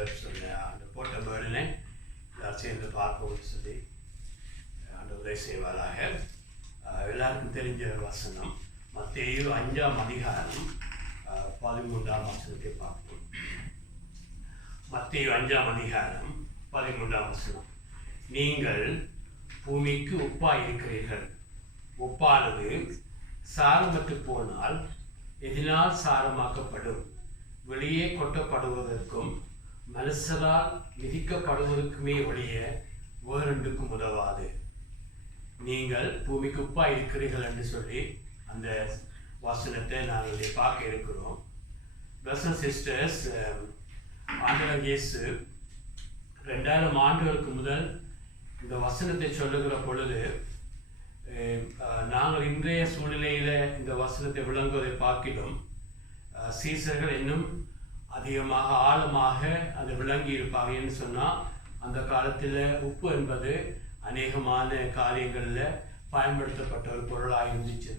ஆண்டவர் சொன்ன அந்த போட்ட பேர்டனை எல்லாரும் சேர்ந்து பார்ப்போம்னு சொல்லி ஆண்டவர் உதவி செய்வாராக. எல்லாருக்கும் தெரிஞ்ச வசனம் மத்தேயு 5ஆம் அதிகாரம் 13ஆம் வசனத்தை பார்ப்போம். மத்தேயு 5ஆம் அதிகாரம் 13ஆம் வசனம். நீங்கள் பூமிக்கு உப்பாய் இருக்கிறீர்கள். உப்பானது சாரமற்று போனால் எதினால் சாரமாக்கப்படும்? வெளியே கொட்டப்படுவதற்கும் மனுஷரால் மிதிக்கப்படுவதற்குமே ஒழிய வேறொன்றுக்கும் உதவாது. நீங்கள் பூமிக்கு உப்பாய் இருக்கிறீர்கள் என்று சொல்லி அந்த வசனத்தை நாங்கள் பார்க்க இருக்கிறோம். பிரதர்ஸ் அண்ட் சிஸ்டர்ஸ், ஆண்டவர் இயேசு 2000 ஆண்டுகளுக்கு முதல் இந்த வசனத்தை சொல்லுகிற பொழுது நாங்கள் இன்றைய சூழ்நிலையில் இந்த வசனத்தை விளங்குவதை பார்க்கிலும் சீசர்கள் இன்னும் அதிகமாக ஆழமாக அதை விளங்கி இருப்பாங்க. என்று சொன்னால் அந்த காலத்தில் உப்பு என்பது அநேகமான காரியங்களில் பயன்படுத்தப்பட்ட ஒரு பொருளாக இருந்துச்சு.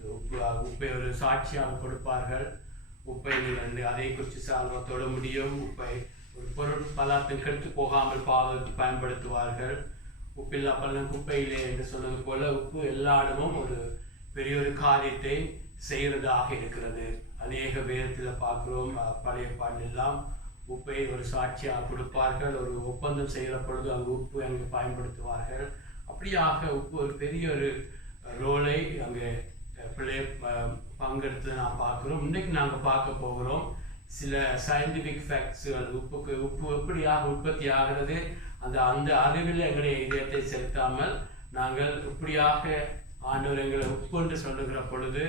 உப்பை ஒரு சாட்சியாக கொடுப்பார்கள். உப்பை நீங்கள் அதை குறித்து சால்வ தொட முடியும். உப்பை ஒரு பொருள் பதார்த்தம் கெட்டு போகாமல் பாவத்துக்கு பயன்படுத்துவார்கள். உப்பில்லா பள்ளம் குப்பையிலே என்று சொன்னது போல உப்பு எல்லா இடமும் ஒரு பெரிய ஒரு காரியத்தை செய்கிறதாக இருக்கிறது. அநேக வேதத்தில் பார்க்கிறோம். பழைய பாடலெல்லாம் உப்பை ஒரு சாட்சியாக கொடுப்பார்கள். ஒரு ஒப்பந்தம் செய்கிற பொழுது அங்கு உப்பு அங்கு பயன்படுத்துவார்கள். அப்படியாக உப்பு ஒரு பெரிய ஒரு ரோலை அங்கே பங்கெடுத்து நான் பார்க்குறோம். இன்றைக்கு நாங்கள் பார்க்க போகிறோம் சில சயின்டிஃபிக் ஃபேக்ட்ஸுகள். உப்பு எப்படியாக உற்பத்தி ஆகிறது, அந்த அறிவில் எங்களுடைய இதயத்தை செலுத்தாமல் நாங்கள் இப்படியாக ஆண்டவர் எங்களை உப்பு என்று சொல்லுகிற பொழுது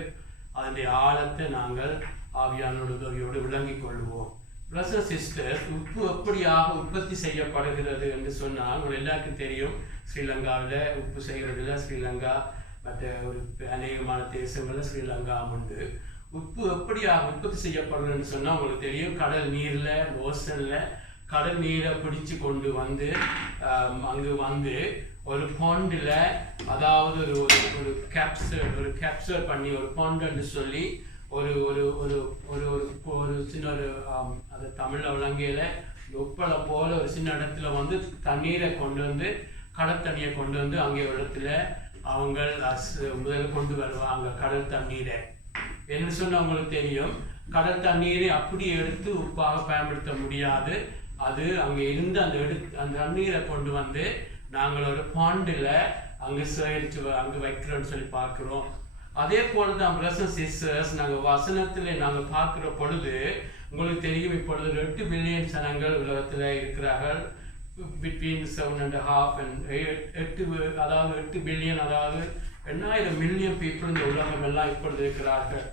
அதனுடைய ஆழத்தை நாங்கள் ஆவியானோட உதவியோடு விளங்கிக் கொள்வோம். பிரதர்ஸ் அண்ட் சிஸ்டர்ஸ், உப்பு எப்படியாக உற்பத்தி செய்யப்படுகிறது என்று சொன்னால் உங்களுக்கு எல்லாருக்கும் தெரியும். ஸ்ரீலங்காவில் உப்பு செய்கிறதுல ஸ்ரீலங்கா மற்ற ஒரு அநேகமான தேசங்களில் ஸ்ரீலங்கா உண்டு. உப்பு எப்படியாக உற்பத்தி செய்யப்படுறதுன்னு சொன்னால் உங்களுக்கு தெரியும். கடல் நீரில், ஓசனில் கடல் நீரை பிடிச்சு கொண்டு வந்து அங்கு வந்து ஒரு பாண்டில், அதாவது ஒரு கேப்சர் பண்ணி ஒரு பாண்டுன்னு சொல்லி ஒரு ஒரு ஒரு ஒரு ஒரு சின்ன ஒரு அது தமிழில் விளங்கையில் உப்பளை போல ஒரு சின்ன இடத்துல வந்து தண்ணீரை கொண்டு வந்து, கடல் தண்ணியை கொண்டு வந்து அங்கே ஒரு இடத்துல அவங்க முதல் கொண்டு வருவாங்க. கடல் தண்ணீரை என்ன சொன்னால் அவங்களுக்கு தெரியும், கடல் தண்ணீரை அப்படி எடுத்து உப்பாக பயன்படுத்த முடியாது. அது அங்கே இருந்து அந்த தண்ணீரை கொண்டு வந்து நாங்கள் ஒரு பாண்டில் அங்கே சேகரித்து அங்கே வைக்கிறோன்னு சொல்லி பார்க்குறோம். அதே போல தான் பிரதர்ஸ் அண்ட் சிஸ்டர்ஸ், நாங்கள் வசனத்தில் நாங்கள் பார்க்குற பொழுது உங்களுக்கு தெரியும், இப்பொழுது 8 பில்லியன் ஜனங்கள் உலகத்தில் இருக்கிறார்கள். பிட்வீன் 7.5 and 8, அதாவது 8 பில்லியன், அதாவது 8,000 மில்லியன் பீப்புள் இந்த உலகம் எல்லாம் இப்பொழுது இருக்கிறார்கள்.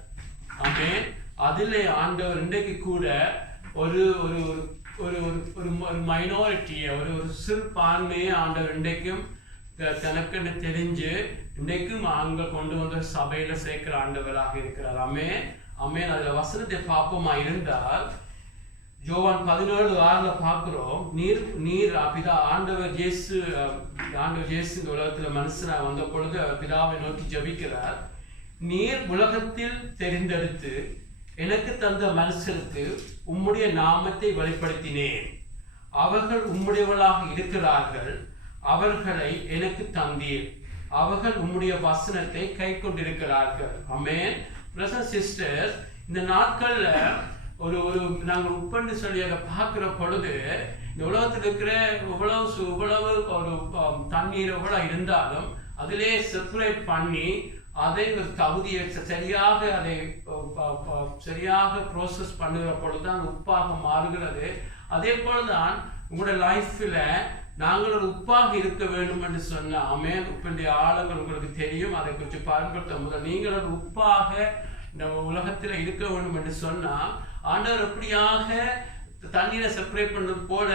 ஆமே, அதில் ஆண்டவர் இன்றைக்கு கூட ஒரு ஒரு ஒரு ஒரு மைனாரிட்டியை, ஒரு சிறுபான்மையை ஆண்டவர் இன்றைக்கும் தனக்குன்னு தெரிஞ்சு இன்றைக்கும் ஆண்கள் கொண்டு வந்து சபையில் சேர்க்கிற ஆண்டவராக இருக்கிறார். அமேன். அதில் வசனத்தை பார்ப்போமா இருந்தால் யோவான் 17:6 பார்க்கிறோம். நீர் பிதா ஆண்டவர் இயேசு இந்த உலகத்தில் மனுஷனாக வந்த பொழுது அவர் பிதாவை நோக்கி ஜெபிக்கிறார். நீர் உலகத்தில் தெரிந்தெடுத்து எனக்கு தந்த மனுஷருக்கு உம்முடைய நாமத்தை வெளிப்படுத்தினேன். அவர்கள் உம்முடையவளாக இருக்கிறார்கள். அவர்களை எனக்கு தந்தீர். அவர்கள் உம்முடைய வசனத்தை கை கொண்டிருக்கிறார்கள். ஆமென். பிரதர்ஸ் அண்ட் சிஸ்டர்ஸ், இந்த நாட்கள்ல ஒரு நாங்கள் உப்பன்னு சொல்லி அதை பார்க்கிற பொழுது இந்த உலகத்தில் இருக்கிற இவ்வளவு ஒரு தண்ணீர் எவ்வளவு இருந்தாலும் அதிலே செப்பரேட் பண்ணி அதை ஒரு தகுதியை சரியாக ப்ரோசஸ் பண்ணுகிற பொழுது தான் உப்பாக மாறுகிறது. அதே போலதான் உங்களோட லைஃப்பில் நாங்கள் ஒரு உப்பாக இருக்க வேண்டும் என்று சொன்ன உப்பினுடைய ஆழங்கள் உங்களுக்கு தெரியும். அதை குறித்து பயன்படுத்த முதல் நீங்கள் ஒரு உப்பாக நம்ம உலகத்தில் இருக்க வேண்டும் என்று சொன்னால் ஆண்டவர் எப்படியாக தண்ணீரை செப்பரேட் பண்ணது போல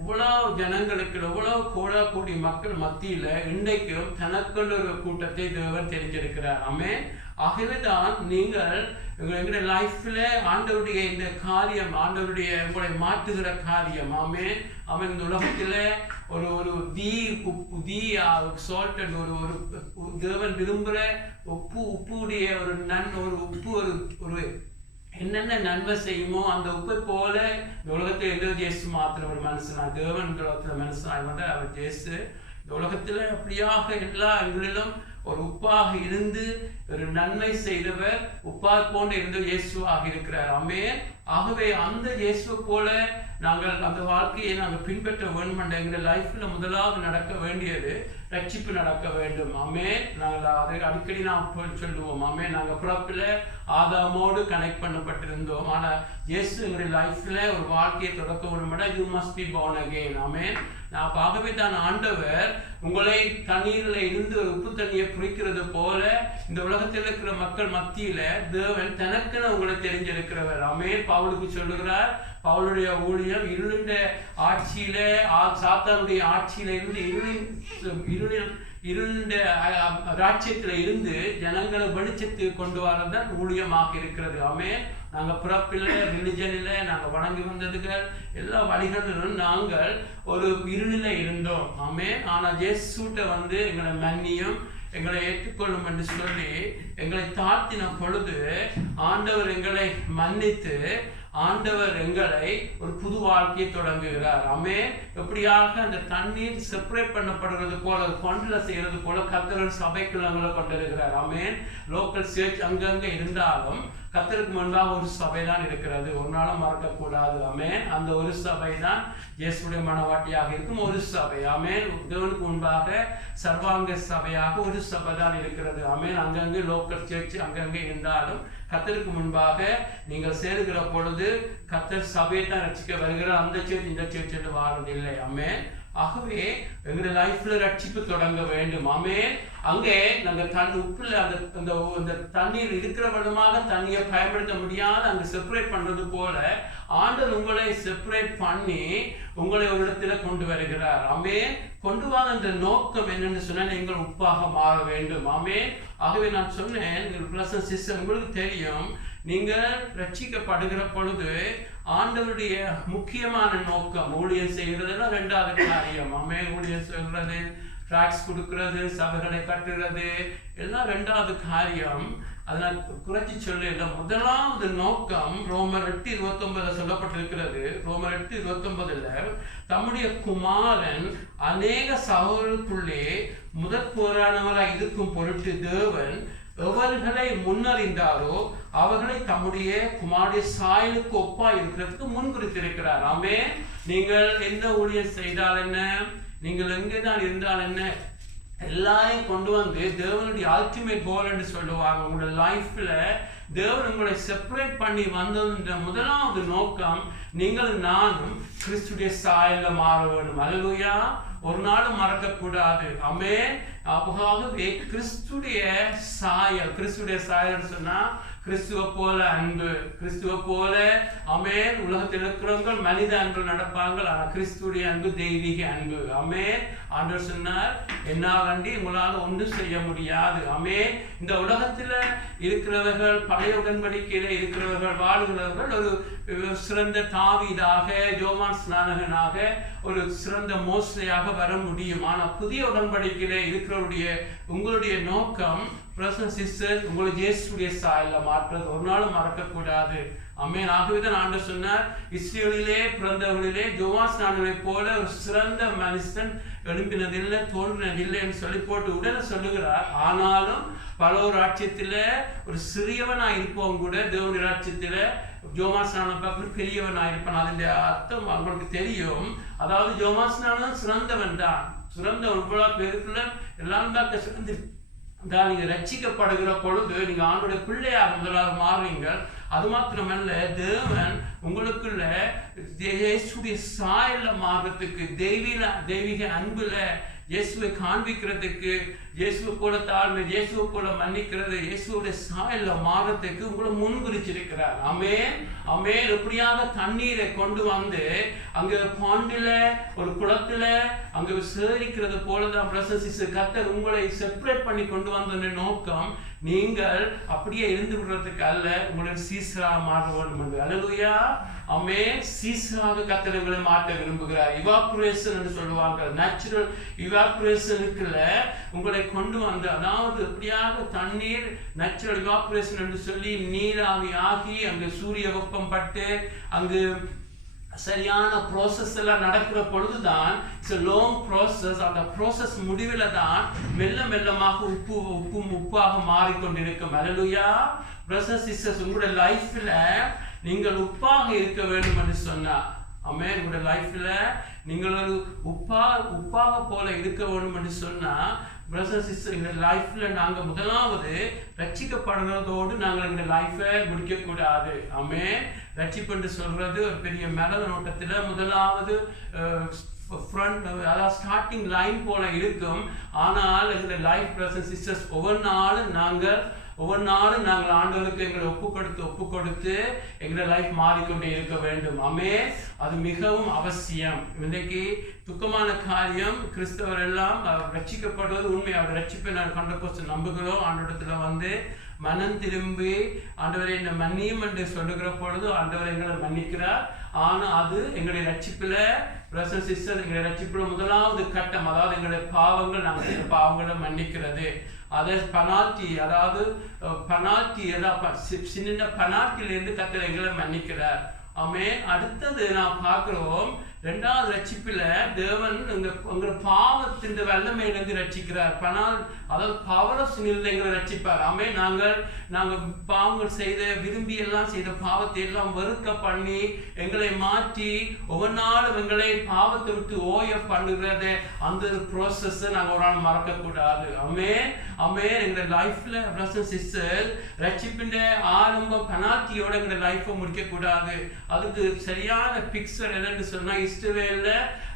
இவ்வளவு ஜனங்களுக்கு, இவ்வளவு கோடாக்கூடி மக்கள் மத்தியில் இன்றைக்கும் தனக்குள்ள ஒரு கூட்டத்தை தேவன் தெரிஞ்சிருக்கிறார். ஆகவே தான் நீங்கள் எங்களுடைய லைஃப்ல ஆண்டவருடைய இந்த காரியம், ஆண்டவருடைய உங்களை மாற்றுகிற காரியம். அவன் இந்த உலகத்துல ஒரு சால்ட் ஒரு தேவன் விரும்புகிற உப்புடைய ஒரு உப்பு ஒரு என்னென்ன நன்மை செய்யுமோ அந்த உப்பை போல இந்த உலகத்தில் எந்த ஜேசு மாத்திர ஒரு மனுஷனா தேவன் இந்த உலகத்துல மனுஷனாய் வந்து அவர் ஜேசு இந்த உலகத்துல அப்படியாக எல்லா எங்களிலும் ஒரு உப்பாக இருந்து ஒரு நன்மை செய்தவர் உப்பாக போன்று இருந்த இயேசுவாக இருக்கிறார். ஆமென். ஆகவே அந்த இயேசுவை போல நாங்கள் அந்த வாழ்க்கையை நாங்கள் பின்பற்ற வேண்டும். எங்கள் லைஃப்ல முதலாவது நடக்க வேண்டியது ரட்சிப்பு நடக்க வேண்டும். ஆமென். நாங்கள் அதை அடிக்கடி நாம் சொல்லுவோம். ஆமென். நாங்கள் பிறப்பில் ஆதாமோடு கனெக்ட் பண்ணப்பட்டிருந்தோம். ஆனால் இயேசு எங்களுடைய லைஃப்ல ஒரு வாழ்க்கையை தொடக்க வேண்டும். You must be born again. ஆமென். நான் ஆகவே தான் ஆண்டவர் உங்களை தண்ணீரில் இருந்து உப்பு தண்ணியை குறிக்கிறது போல இந்த உலகத்தில் இருக்கிற மக்கள் மத்தியில தேவன் தனக்குன்னு உங்களை தெரிஞ்சிருக்கிறவர். ஆமென். பவுலுக்கு சொல்லுகிறார், பவுலுடைய ஊழியம் இருளின் ஆட்சியில சாத்தானுடைய ஆட்சியில இருந்து இருண்ட ராஜ்யத்துல இருந்து ஜனங்களை வெளிச்சத்துக்கு கொண்டு வரதான் ஊழியமாக இருக்கிறது. ஆமென். நாங்கள் பிறப்பில் ரிலிஜனில் நாங்கள் வணங்கி வந்ததுகள் எல்லா வழிகளிலும் நாங்கள் ஒரு இருளில் இருந்தோம். ஆமென். ஆனால் இயேசுட்ட வந்து எங்களை மன்னியும் எங்களை ஏற்றுக்கொள்ளும் என்று சொல்லி எங்களை தாழ்த்தின பொழுது ஆண்டவர் எங்களை மன்னித்து ஆண்டவர் எங்களை ஒரு புது வாழ்க்கையை தொடங்குகிறார். ஆமென். எப்படியாக அந்த தண்ணீர் செப்பரேட் பண்ணப்படுறது போல கொண்டுல செய்யறது போல கர்த்தர் சபைக்குள்ள எங்களை கொண்டிருக்கிறார். ஆமென். லோக்கல் சர்ச் அங்கங்க இருந்தாலும் கர்த்தருக்கு முன்பாக ஒரு சபை தான் இருக்கிறது. ஒரு நாளும் மறக்கக்கூடாது. ஆமென். அந்த ஒரு சபை தான் இயேசுடைய மனவாட்டியாக இருக்கும் ஒரு சபை. ஆமென். தேவனுக்கு முன்பாக சர்வாங்க சபையாக ஒரு சபை தான் இருக்கிறது. ஆமென். அங்கங்கே லோக்கல் சர்ச் அங்கங்கே இருந்தாலும் கர்த்தருக்கு முன்பாக நீங்கள் சேருகிற பொழுது கர்த்தர் சபையை தான் ரட்சிக்க வருகிறார். அந்த சர்ச் இந்த சர்ச் என்று வாழ்வதில்லை. ஆமென். ஆகவே எங்களுடைய லைஃப்ல ரட்சிப்பு தொடங்க வேண்டும். ஆமென். அங்கே நாங்கள் உப்புல அந்த தண்ணீர் இருக்கிற விதமாக தண்ணியை பயன்படுத்த முடியாத அங்கே செப்பரேட் பண்றது போல ஆண்டவர் உங்களை செப்பரேட் பண்ணி உங்களை ஒரு இடத்துல கொண்டு வருகிறார். ஆமென். கொண்டு வர அந்த நோக்கம் என்னன்னு சொன்னா நீங்கள் உப்பாக மாற வேண்டும். ஆமென். ஆகவே நான் சொன்னேன், உங்களுக்கு தெரியும், நீங்கள் ரட்சிக்கப்படுகிற பொழுது ஆண்டவருடைய முக்கியமான நோக்கம் ஊழியம் செய்கிறதுலாம் ரெண்டாவது காரியம். ஆமென். ஊழியம் செய்கிறது, ட்ராக்ஸ் கொடுக்கிறது, சபைகளை கட்டுறது எல்லாம் ரெண்டாவது காரியம். அதனால் குறைச்சி சொல்ல முதலாவது நோக்கம் ரோமர் 8:29 சொல்லப்பட்டிருக்கிறது. ரோமர் 8:29 தம்முடைய குமாரன் அநேக சகோதரர்களுக்குள்ளே முதற் போரானவராய் இருக்கும் பொருட்டு தேவன் எவர்களை முன்னறிந்தாரோ அவர்களை தம்முடைய குமாரனுடைய சாயலுக்கு ஒப்பா இருக்கிறதுக்கு முன்குறித்திருக்கிறார். ஆமென். நீங்கள் என்ன ஊழியம் செய்தால் என்ன, நீங்கள் எங்கேதான் இருந்தால் என்ன, எல்லாரையும் கொண்டு வந்து தேவனுடைய அல்டிமேட் கோல் என்று சொல்லுவாங்க. உங்களுடைய லைஃப்ல தேவன் உங்களை செப்பரேட் பண்ணி வந்ததுன்ற முதலாவது நோக்கம் நீங்கள் நானும் கிறிஸ்துடைய சாயல்ல மாற வேண்டும். அல்லேலூயா. ஒரு நாளும் மறக்கக்கூடாது. ஆமென். ஆகவே கிறிஸ்துடைய சாயல் சொன்னா கிறிஸ்துவ போல அன்பு, கிறிஸ்துவ போல ஆமென். உலகத்தில் இருக்கிறவங்க மனித அன்பு நடப்பாங்க, ஆனா கிறிஸ்துடைய அன்பு தெய்வீக அன்பு. ஆமென். ஆண்டவர் சொன்னார், என்னால் அண்டி உங்களால் ஒன்றும் செய்ய முடியாது. ஆமென். இந்த உலகத்துல இருக்கிறவர்கள் பழைய உடன்படிக்கையில இருக்கிறவர்கள் வாழ்கிறவர்கள் ஒரு சிறந்த தாவீதாக யோவான் ஸ்நானகனாக ஒரு சிறந்த மோசையாக வர முடியும். ஆனா புதிய உடன்படிக்கையில இருக்கிறவருடைய உங்களுடைய நோக்கம் உங்களை இயேசுடைய சாயல்ல மாற்றுறது ஒரு நாளும் மறக்கக்கூடாது. ஆமென். ஆகவேதான் ஆண்டவர் சொன்னார், இஸ்ரவேலிலே பிறந்தவர்களிலே யோவான் ஸ்நானனை போல ஒரு சிறந்த மனுஷன் எழும்பினதில்லை தோன்றினதில்லை என்று சொல்லி போட்டு உடனே சொல்லுகிறார். ஆனாலும் பல ஒரு ராட்சியத்துல ஒரு சிறியவனா இருப்பவங்க கூட தேவனுடைய ராட்சியத்துல யோவான் ஸ்நானம் பார்க்க பெரியவனா இருப்பான். அதனுடைய அர்த்தம் அவங்களுக்கு தெரியும். அதாவது யோவான் ஸ்நானம் சிறந்தவன் தான், சிறந்தவன் பேருக்குள்ள எல்லாரும் தான் சிறந்து நீங்க ரட்சிக்கப்படுகிற பொழுது நீங்க ஆண்டோட பிள்ளையாக முதலாக மாறுவீங்க. அது மாத்திரமல்ல, தேவன் உங்களுக்குள்ள இயேசுடைய சாயல்ல மாறுறதுக்கு தெய்வீக அன்புல இயேசுவை காண்பிக்கிறதுக்கு, இயேசுவை போல தாழ்மை, இயேசுவை போல மன்னிக்கிறது, இயேசுடைய சாயல்ல மாறத்துக்கு உங்களை முன்குறிச்சிருக்கிறார். ஆமென். ஆமென். எப்படியாக தண்ணீரை கொண்டு வந்து அங்க பாண்டில ஒரு குளத்துல அங்க சேகரிக்கிறது போலதான் கர்த்தர் உங்களை செப்பரேட் பண்ணி கொண்டு வந்த நோக்கம் நீங்கள் அப்படியே இருந்து விடுறதுக்கு அல்ல, உங்களுடைய சீசராக மாற வேண்டும் என்று. அல்லேலூயா. ஆமென். சீசராக கர்த்தர் உங்களை மாற்ற விரும்புகிறார். இவாபரேஷன் என்று சொல்லுவாங்க. நேச்சுரல் இவாபரேஷனுக்குள்ள உங்களை கொண்டு வந்து, அதாவது எப்படியாக தண்ணீர் நேச்சுரல் இவாபரேஷன் என்று சொல்லி நீராவி ஆகி அங்கு சூரிய வெப்பம் பட்டு அங்கு சரியான ப்ராசஸ் எல்லாம் நடக்கிற பொழுதுதான், இட்ஸ் a long process. அந்த ப்ராசஸ் முடிவில் தான் மெல்ல மெல்லமாக உப்பாக மாறிக்கொண்டிருக்கும். அல்லேலூயா. பிரதர்ஸ் சிஸ்டர்ஸ், உங்களுடைய லைஃப்ல நீங்கள் உப்பாக இருக்க வேண்டும் என்று சொன்னா, ஆமென், உங்களுடைய லைஃப்ல நீங்கள் ஒரு உப்பாக போல இருக்க வேண்டும் என்று சொன்னா, பிரதர்ஸ் சிஸ்டர், எங்களுடைய லைஃப்ல நாங்கள் முதலாவது ரட்சிக்கப்படுறதோடு நாங்கள் எங்களுடைய லைஃபை முடிக்கக்கூடாது. ஆமென். ரட்சிப்பு என்று சொல்றது ஒரு பெரிய மேல நோட்டத்தில் முதலாவது ஃப்ரண்ட், அதாவது ஸ்டார்டிங் லைன் போல இருக்கும். ஆனால் எங்களுடைய லைஃப் பிரதர்ஸ் சிஸ்டர்ஸ், ஒவ்வொரு நாளும் நாங்கள் ஆண்டவருக்கு எங்களை ஒப்பு கொடுத்து எங்களுடைய லைஃப் மாறிக்கொண்டே இருக்க வேண்டும். ஆமென். அது மிகவும் அவசியம். இன்றைக்கு துக்கமான காரியம், கிறிஸ்தவர் எல்லாம் ரட்சிக்கப்படுவது உண்மை. அவர் ரட்சிப்பை நான் 100% நம்புகிறோம். ஆண்டவரிடத்துல வந்து மனம் திரும்பி ஆண்டவரை என்னை மன்னியும் என்று சொல்லுகிற பொழுது ஆண்டவர் எங்களை மன்னிக்கிறார். ஆனால் அது எங்களுடைய ரட்சிப்பில் பிரதர்ஸ் சிஸ்டர், எங்களுடைய ரட்சிப்பில் முதலாவது கட்டம், அதாவது எங்களுடைய பாவங்கள், நாங்கள் செய்த பாவங்களை மன்னிக்கிறது. அதை பனால்டி, அதாவது பனால்டி, சின்ன பனால்டியிலிருந்து கர்த்தர் எங்களை மன்னிக்கிறார். ஆமென். அடுத்தது நாம் பார்க்கிறோம், ரெண்டாவது ரட்சிப்பில் தேவன் உங்களை பாவத்தின் வல்லமையிலிருந்து ரட்சிக்கிறார். அதாவது பவர் ஆஃப் சினில் எங்களை ரட்சிப்பார். ஆமென். நாங்கள் பாவங்கள் செய்த விரும்பி எல்லாம் செய்த பாவத்தை எல்லாம் வெறுக்க பண்ணி எங்களை மாற்றி ஒவ்வொரு நாளும் எங்களை பாவத்தை விட்டு ஓய பண்ணுகிறது. அந்த ஒரு ப்ராசஸை நாங்கள் ஒரு நாள் மறக்கக்கூடாது. ஆமென். ஆமென். எங்களுடைய லைஃப்ல பிரதர்ஸ் சிஸ்டர், ரட்சிப்பின் ஆரம்பம் பெனால்ட்டியோட எங்களுடைய லைஃப்பை முடிக்கக்கூடாது. அதுக்கு சரியான பிக்சர் என்னன்னு சொன்னா, இஸ்ரவேல்ல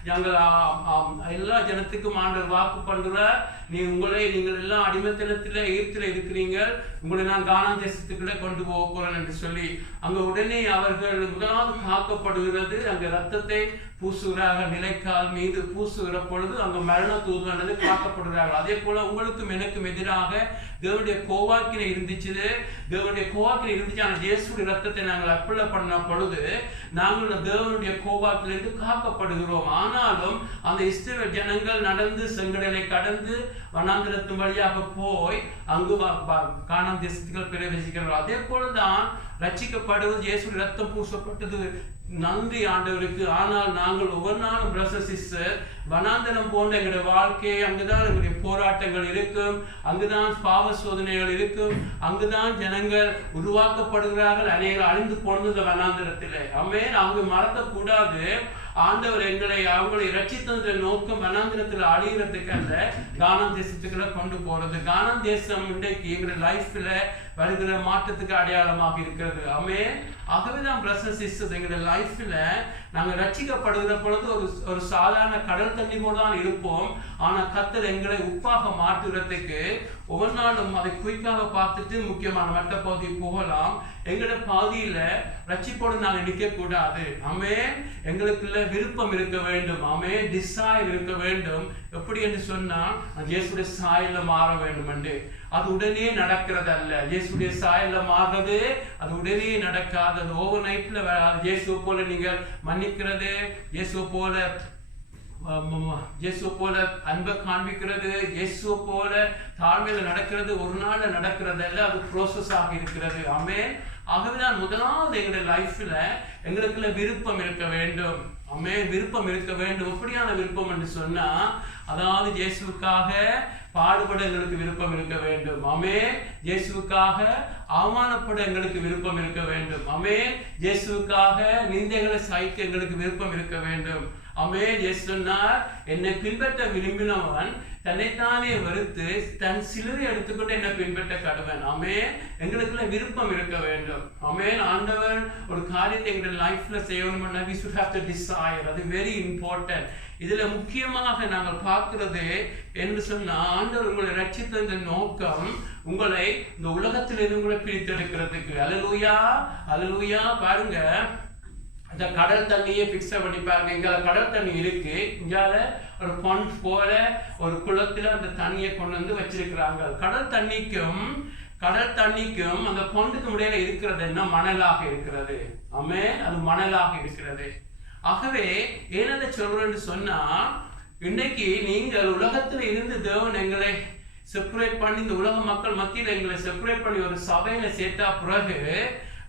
நாங்கள் எல்லா ஜனத்துக்கும் ஆண்டவர் வாக்கு பண்ற, நீங்கள் எல்லாம் அடிமைத்தனத்தில் எகிப்தில் இருக்கிறீங்க, உங்களை நான் கானான் தேசத்துக்குள்ளே கொண்டு போக போறேன் என்று சொல்லி அங்க உடனே அவர்கள் முதலாவது காக்கப்படுகிறது. அங்க ரத்தத்தை பூசுகிறார்கள், நிலைக்கால் மீது பூசுகிற பொழுது அங்க மரண தூதனது காக்கப்படுகிறார்கள். அதே போல உங்களுக்கும் எனக்கும் எதிராக தேவனுடைய கோவாக்கினை இருந்துச்சு. ஆனால் இயேசுடைய ரத்தத்தை நாங்கள் அப்ளை பண்ண பொழுது நாங்கள் தேவனுடைய கோவாக்கிலிருந்து காக்கப்படுகிறோம். ஆனாலும் அந்த இஸ்ரவேல் ஜனங்கள் நடந்து செங்கடலை கடந்து வனாந்திரத்தின் வழியாக போய் அங்கு கானான் தேசத்துக்கு பிரவேசிக்கிறார்கள். அதே போலதான் ரட்சிக்கப்படுவது, இயேசுடைய ரத்தம் பூசப்பட்டது, நன்றி ஆண்டவருக்கு. ஆனால் நாங்கள் ஒவ்வொரு நாளும் பிரதர்ஸ் சிஸ்டர் வனாந்தரம் போன்ற எங்களுடைய வாழ்க்கை, அங்குதான் எங்களுடைய போராட்டங்கள் இருக்கும், அங்குதான் பாவ சோதனைகள் இருக்கும், அங்குதான் ஜனங்கள் உருவாக்கப்படுகிறார்கள். அநேகர் அழிந்து போனது வனாந்தரத்தில். ஆமென். அவங்க மறக்கக்கூடாது, ஆண்டவர் அவங்களை ரட்சித்த நோக்கம் வனாந்திரத்தில் அழிகிறதுக்கு அல்ல, கானான் தேசத்துக்குள்ள கொண்டு போறது. கானான் தேசம் இன்றைக்கு எங்களுடைய லைஃப்ல வருகிற மாற்றத்துக்கு அடையாளமாக இருக்கிறது. ஆமென். ஆகவேதான் பிரதர்ஸ் சிஸ்டர்ஸ், எங்களுடைய லைஃப்ல நாங்கள் ரட்சிக்கப்படுகிற பொழுது ஒரு சாதாரண கடல் தண்ணி போல தான் இருப்போம். ஆனா கர்த்தர் எங்களை உப்பாக மாற்றுகிறதுக்கு ஒவ்வொரு நாளும் அதை குயிக்காக பார்த்துட்டு முக்கியமான மற்ற பகுதி போகலாம். எங்களுடைய பாதியில ரட்சிப்போடு நாங்கள் நிற்க கூடாது. ஆமென். எங்களுக்குள்ள விருப்பம் இருக்க வேண்டும். ஆமென். டிசைர் இருக்க வேண்டும். எப்படி என்று சொன்னால் இயேசுடைய சாயல்ல மாற வேண்டும் என்று. அது உடனே நடக்கிறது அல்ல. இயேசுடைய சாயல்ல மாறுறது அது உடனே நடக்காது. அது ஓவர் நைட்ல இயேசு போல நீங்கள் மன்னிக்கிறது, இயேசு போல அன்பை காண்பிக்கிறது, இயேசு போல தாழ்மையில நடக்கிறது ஒரு நாள்ல நடக்கிறது அல்ல, அது ப்ரோசஸ் ஆக இருக்கிறது. ஆமென். ஆகவேதான் முதலாவது எங்களுடைய லைஃப்ல எங்களுக்குள்ள விருப்பம் இருக்க வேண்டும். ஆமென். விருப்பம் இருக்க வேண்டும். எப்படியான விருப்பம் என்று சொன்னா, அதாவது இயேசுவுக்காக பாடுபட எங்களுக்கு விருப்பம் இருக்க வேண்டும். ஆமென். இயேசுவுக்காக அவமானப்பட எங்களுக்கு விருப்பம் இருக்க வேண்டும். ஆமென். இயேசுவுக்காக நிந்தைகளை சகிக்க எங்களுக்கு விருப்பம் இருக்க வேண்டும். ஆமென். இயேசு சொன்னார், என்னை பின்பற்ற விரும்பினவன் தன்னைத்தானே வெறுத்து தன் சிலுவை எடுத்துக்கொண்டு என்னை பின்பற்ற கடவன். ஆமென். எங்களுக்குள்ள விருப்பம் இருக்க வேண்டும். ஆமென். ஆண்டவர் ஒரு காரியத்தை எங்களுடைய லைஃப்ல செய்யணும்னா we should have to desire. அது வெரி இம்பார்ட்டன்ட். இதுல முக்கியமாக நாங்கள் பார்க்கிறது என்று சொன்னா, ஆண்டவர் உங்களை ரட்சித்த நோக்கம் உங்களை இந்த உலகத்திலிருந்து உங்களை பிரித்தெடுக்கிறதுக்கு. அல்லேலூயா, அல்லேலூயா. பாருங்க, இந்த கடல் தண்ணியை பிக்ஸ் பண்ணி பாருங்க. இங்க கடல் தண்ணி இருக்கு, இங்கால ஒரு பண்ட் போல ஒரு குளத்துல அந்த தண்ணியை கொண்டு வந்து வச்சிருக்கிறாங்க. கடல் தண்ணிக்கும் கடல் தண்ணிக்கும் அந்த பொண்டுக்கும் இடையில இருக்கிறது என்ன? மணலாக இருக்கிறது. ஆமென். அது மணலாக இருக்கிறது. ஆகவே ஏனென்ன சொல்றேன்னு சொன்னா, இன்னைக்கு நீங்கள் உலகத்துல இருந்து தேவன் எங்களை செப்பரேட் பண்ணி இந்த உலக மக்கள் மத்தியில் எங்களை செப்பரேட் பண்ணி ஒரு சபையில சேர்த்தா பிறகு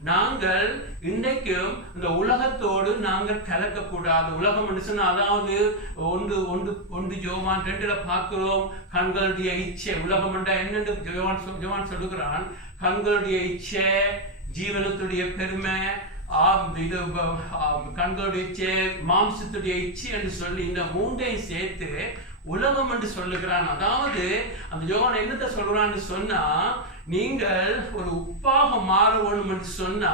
நாங்கள் இன்றைக்கும் இந்த உலகத்தோடு நாங்கள் கலக்கக்கூடாது. உலகம் என்று சொன்னா, அதாவது ஒன்று யோவான் 2 பார்க்கிறோம், கண்களுடைய இச்சை. உலகம் என்றா என்னென்று யோவான் சொல்லுகிறான், கண்களுடைய இச்சை, ஜீவனத்துடைய பெருமை, கண்களுடைய இச்சை, மாம்சத்துடைய இச்சை என்று சொல்லி இந்த மூன்றையும் சேர்த்து உலகம் என்று சொல்லுகிறான். அதாவது அந்த யோவான் என்னத்தை சொல்றான்னு சொன்னா, நீங்கள் ஒரு உப்பாக மாற வேண்டும் என்று சொன்னா,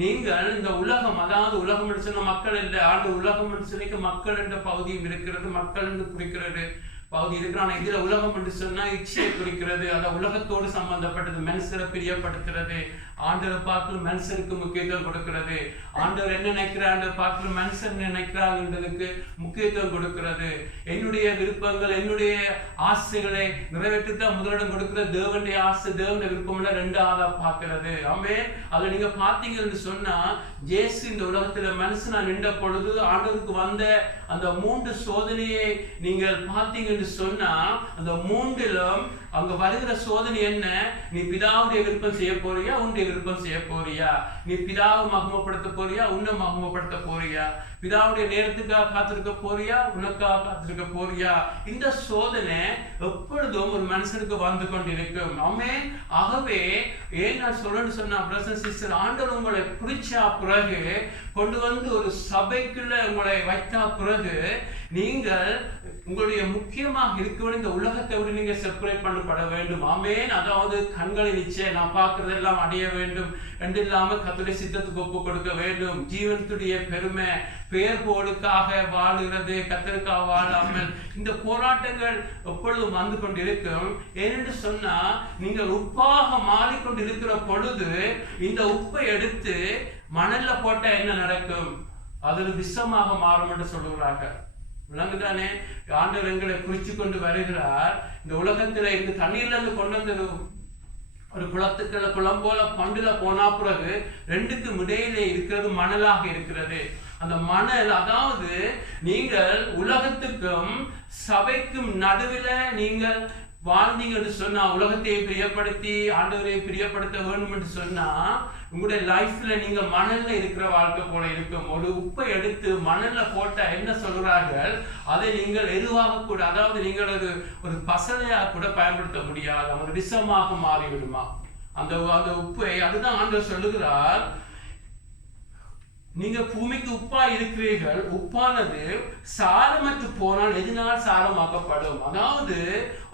நீங்கள் இந்த உலகம், அதாவது உலகம் என்று சொன்ன மக்கள் இல்லை, ஆண்டு உலகம் என்று சொல்லி மக்கள் என்ற பகுதியும் இருக்கிறது, மக்கள் என்று குறிக்கிறது பகுதி இருக்கிறான். இதுல உலகம் என்று சொன்னா இச்சையை குறிக்கிறது. அத உலகத்தோடு சம்பந்தப்பட்டது. மனுஷரை பிரியப்படுத்துறது. ஆண்டவரை பார்க்கல மனுஷருக்கு முக்கியத்துவம் கொடுக்கிறது. ஆண்டவர் என்ன நினைக்கிறார் பார்க்கல மனுஷன் நினைக்கிறாங்கன்றதுக்கு முக்கியத்துவம் கொடுக்கிறது. என்னுடைய விருப்பங்கள், என்னுடைய ஆசைகளை நிறைவேற்றித்தான் முதலிடம் கொடுக்கிறது. தேவனுடைய ஆசை, தேவனுடைய விருப்பம் 2ஆவதா பார்க்கிறது. ஆமே. அதை நீங்க பார்த்தீங்கன்னு சொன்னா, இயேசு இந்த உலகத்துல மனுஷனா நின்ற பொழுது ஆண்டவருக்கு வந்த அந்த 3 சோதனையை நீங்கள் பார்த்தீங்கன்னு சொன்னா, அந்த 3லும் அங்க வருகிற சோதனை என்ன? நீ பிதாவுடைய விருப்பம் செய்ய போறியா, உன்னுடைய விருப்பம் செய்ய போறியா? நீ பிதாவை மகிமைப்படுத்த போறியா, உன்னை மகிமைப்படுத்த போறியா? பிதாவுடைய நேரத்துக்காக காத்திருக்க போறியா, உனக்காக காத்திருக்க போறியா? இந்த சோதனை எப்பொழுதும் ஒரு மனுஷனுக்கு வந்து கொண்டிருக்கும். ஆமென். ஆகவே ஏன் நான் சொல்றேன்னு சொன்னா, பிரதர் சிஸ்டர், ஆண்டவர் உங்களை குறிச்சா பிறகு, கொண்டு வந்து ஒரு சபைக்குள்ள உங்களை வைத்தா பிறகு, நீங்கள் உங்களுடைய முக்கியமாக இருக்க இந்த உலகத்தை விட நீங்க செப்பரேட் பண்ணப்பட வேண்டும். ஆமென். அதாவது கண்களை நிச்சயம் நான் பார்க்கறதெல்லாம் அடைய வேண்டும் என்று இல்லாம கர்த்தருடைய சித்தத்துக்கு ஒப்பு கொடுக்க வேண்டும். ஜீவனத்துடைய பெருமை, பெயர் போடுக்காக வாழுகிறது, கர்த்தருக்காக வாழாமல் இந்த போராட்டங்கள் எப்பொழுதும் வந்து கொண்டிருக்கும். ஏனென்று சொன்னா, நீங்கள் உப்பாக மாறிக்கொண்டிருக்கிற பொழுது இந்த உப்பை எடுத்து மணல்ல போட்டா என்ன நடக்கும்? அது விஷமாக மாறும் என்று சொல்லுகிறார்கள். விளங்குதானே? ஆண்டவர் எங்களை குறிச்சு கொண்டு வருகிறார். இந்த உலகத்துல இருந்து தண்ணீர்ல இருந்து கொண்டு வந்து ஒரு குளத்துக்குள்ள குளம் போல பண்டுல போனா பிறகு 2க்கும் இடையிலே இருக்கிறது மணலாக இருக்கிறது. அந்த மணல், அதாவது நீங்கள் உலகத்துக்கும் சபைக்கும் நடுவில் நீங்கள் வாழ்ந்தீங்க என்று சொன்னா, உலகத்தை பிரியப்படுத்தி ஆண்டவரை பிரியப்படுத்த வேண்டும் என்று சொன்னா, உங்களுடைய லைஃப்ல நீங்க மணல்ல இருக்கிற வாழ்க்கை போல இருக்கும். ஒரு உப்பை எடுத்து மணல்ல போட்டா என்ன சொல்றார்கள், அதை நீங்கள் எதுவாக கூட, அதாவது நீங்கள் ஒரு பசலையா கூட பயன்படுத்த முடியாது, ஒரு விஷமாக மாறிவிடுமா அந்த உப்பை. அதுதான் ஆண்டவர் சொல்லுகிறார், நீங்க பூமிக்கு உப்பா இருக்கிறீர்கள். உப்பானது சாரமற்று போனால் எதனால் சாரமாக்கப்படும்? அதாவது